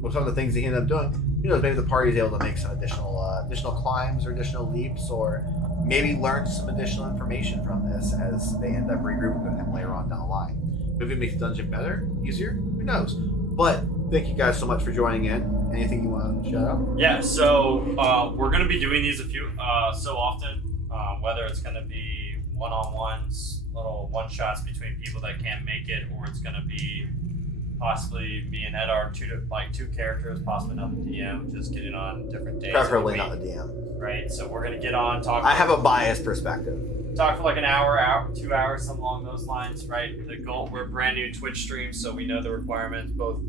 with some of the things he ended up doing, who knows, maybe the party is able to make some additional climbs or additional leaps, or maybe learn some additional information from this as they end up regrouping with him later on down the line. Maybe it makes the dungeon better, easier, who knows. But thank you guys so much for joining in. Anything you want to shout out? Yeah, so we're going to be doing these so often, whether it's going to be one-on-ones, little one-shots between people that can't make it, or it's going to be possibly me and Ed are two characters, possibly not the DM, just getting on different days. Preferably not the DM. Right, so we're going to get on, talk. I have a biased perspective. Talk for like an hour, 2 hours, something along those lines, right? The goal, we're brand new Twitch stream, so we know the requirements. Both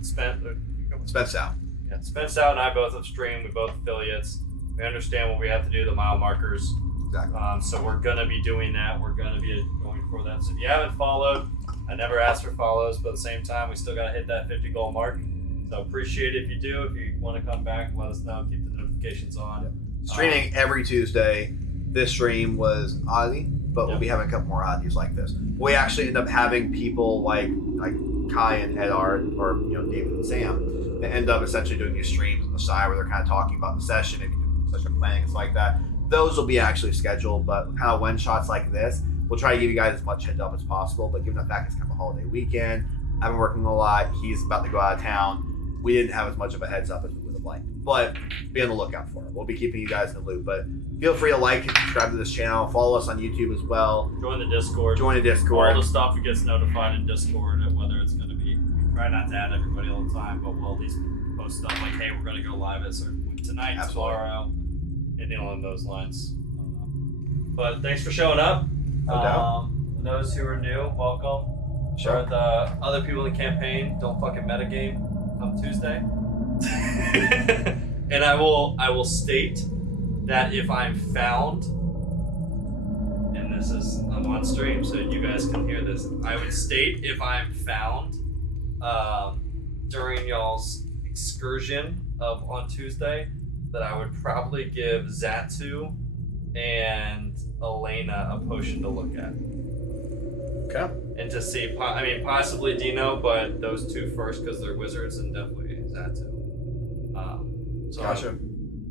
Spence out. Yeah, Spence out and I both have streamed. We both affiliates. We understand what we have to do, the mile markers. Exactly. So we're gonna be doing that. We're gonna be going for that. So if you haven't followed, I never asked for follows, but at the same time, we still gotta hit that 50 goal mark. So appreciate it if you do. If you want to come back, let us know. Keep the notifications on. Streaming every Tuesday, this stream was an oddity, but we'll be having a couple more oddities like this. We actually end up having people like Kai and Edard, or David and Sam, that end up essentially doing these streams on the side where they're kind of talking about the session, maybe doing session planning, stuff like that. Those will be actually scheduled, but kind of one shots like this, we'll try to give you guys as much heads up as possible. But given the fact it's kind of a holiday weekend, I've been working a lot. He's about to go out of town. We didn't have as much of a heads up as we would have liked, but be on the lookout for it. We'll be keeping you guys in the loop. But feel free to like and subscribe to this channel. Follow us on YouTube as well. Join the Discord. Join the Discord. All the stuff gets notified in Discord, whether it's going to be. We try not to add everybody all the time, but we'll at least post stuff like, hey, we're going to go live at certain point tonight, tomorrow, anything along those lines. But thanks for showing up. No doubt. For those who are new, welcome. Sure. For the other people in the campaign, don't fucking metagame on Tuesday. And I will state that if I'm found, and this is I'm on stream so you guys can hear this, I would state if I'm found during y'all's excursion of on Tuesday, that I would probably give Zatu and Elena a potion to look at. Okay. And to see, possibly Dino, but those two first because they're wizards, and definitely Zatu. So Gotcha.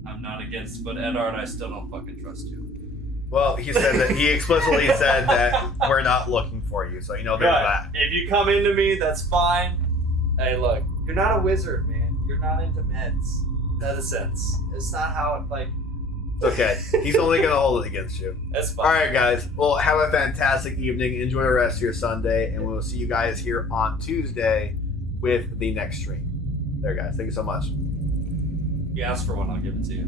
I'm not against, but Edard, I still don't fucking trust you. Well, he said that he explicitly said that we're not looking for you, so there's that. If you come into me, that's fine. Hey, look, you're not a wizard, man. You're not into meds. That is sense. It's not how it like. Okay, he's only gonna hold it against you. That's fine. All right, guys. Well, have a fantastic evening. Enjoy the rest of your Sunday, and we'll see you guys here on Tuesday with the next stream. There, guys. Thank you so much. You ask for one, I'll give it to you.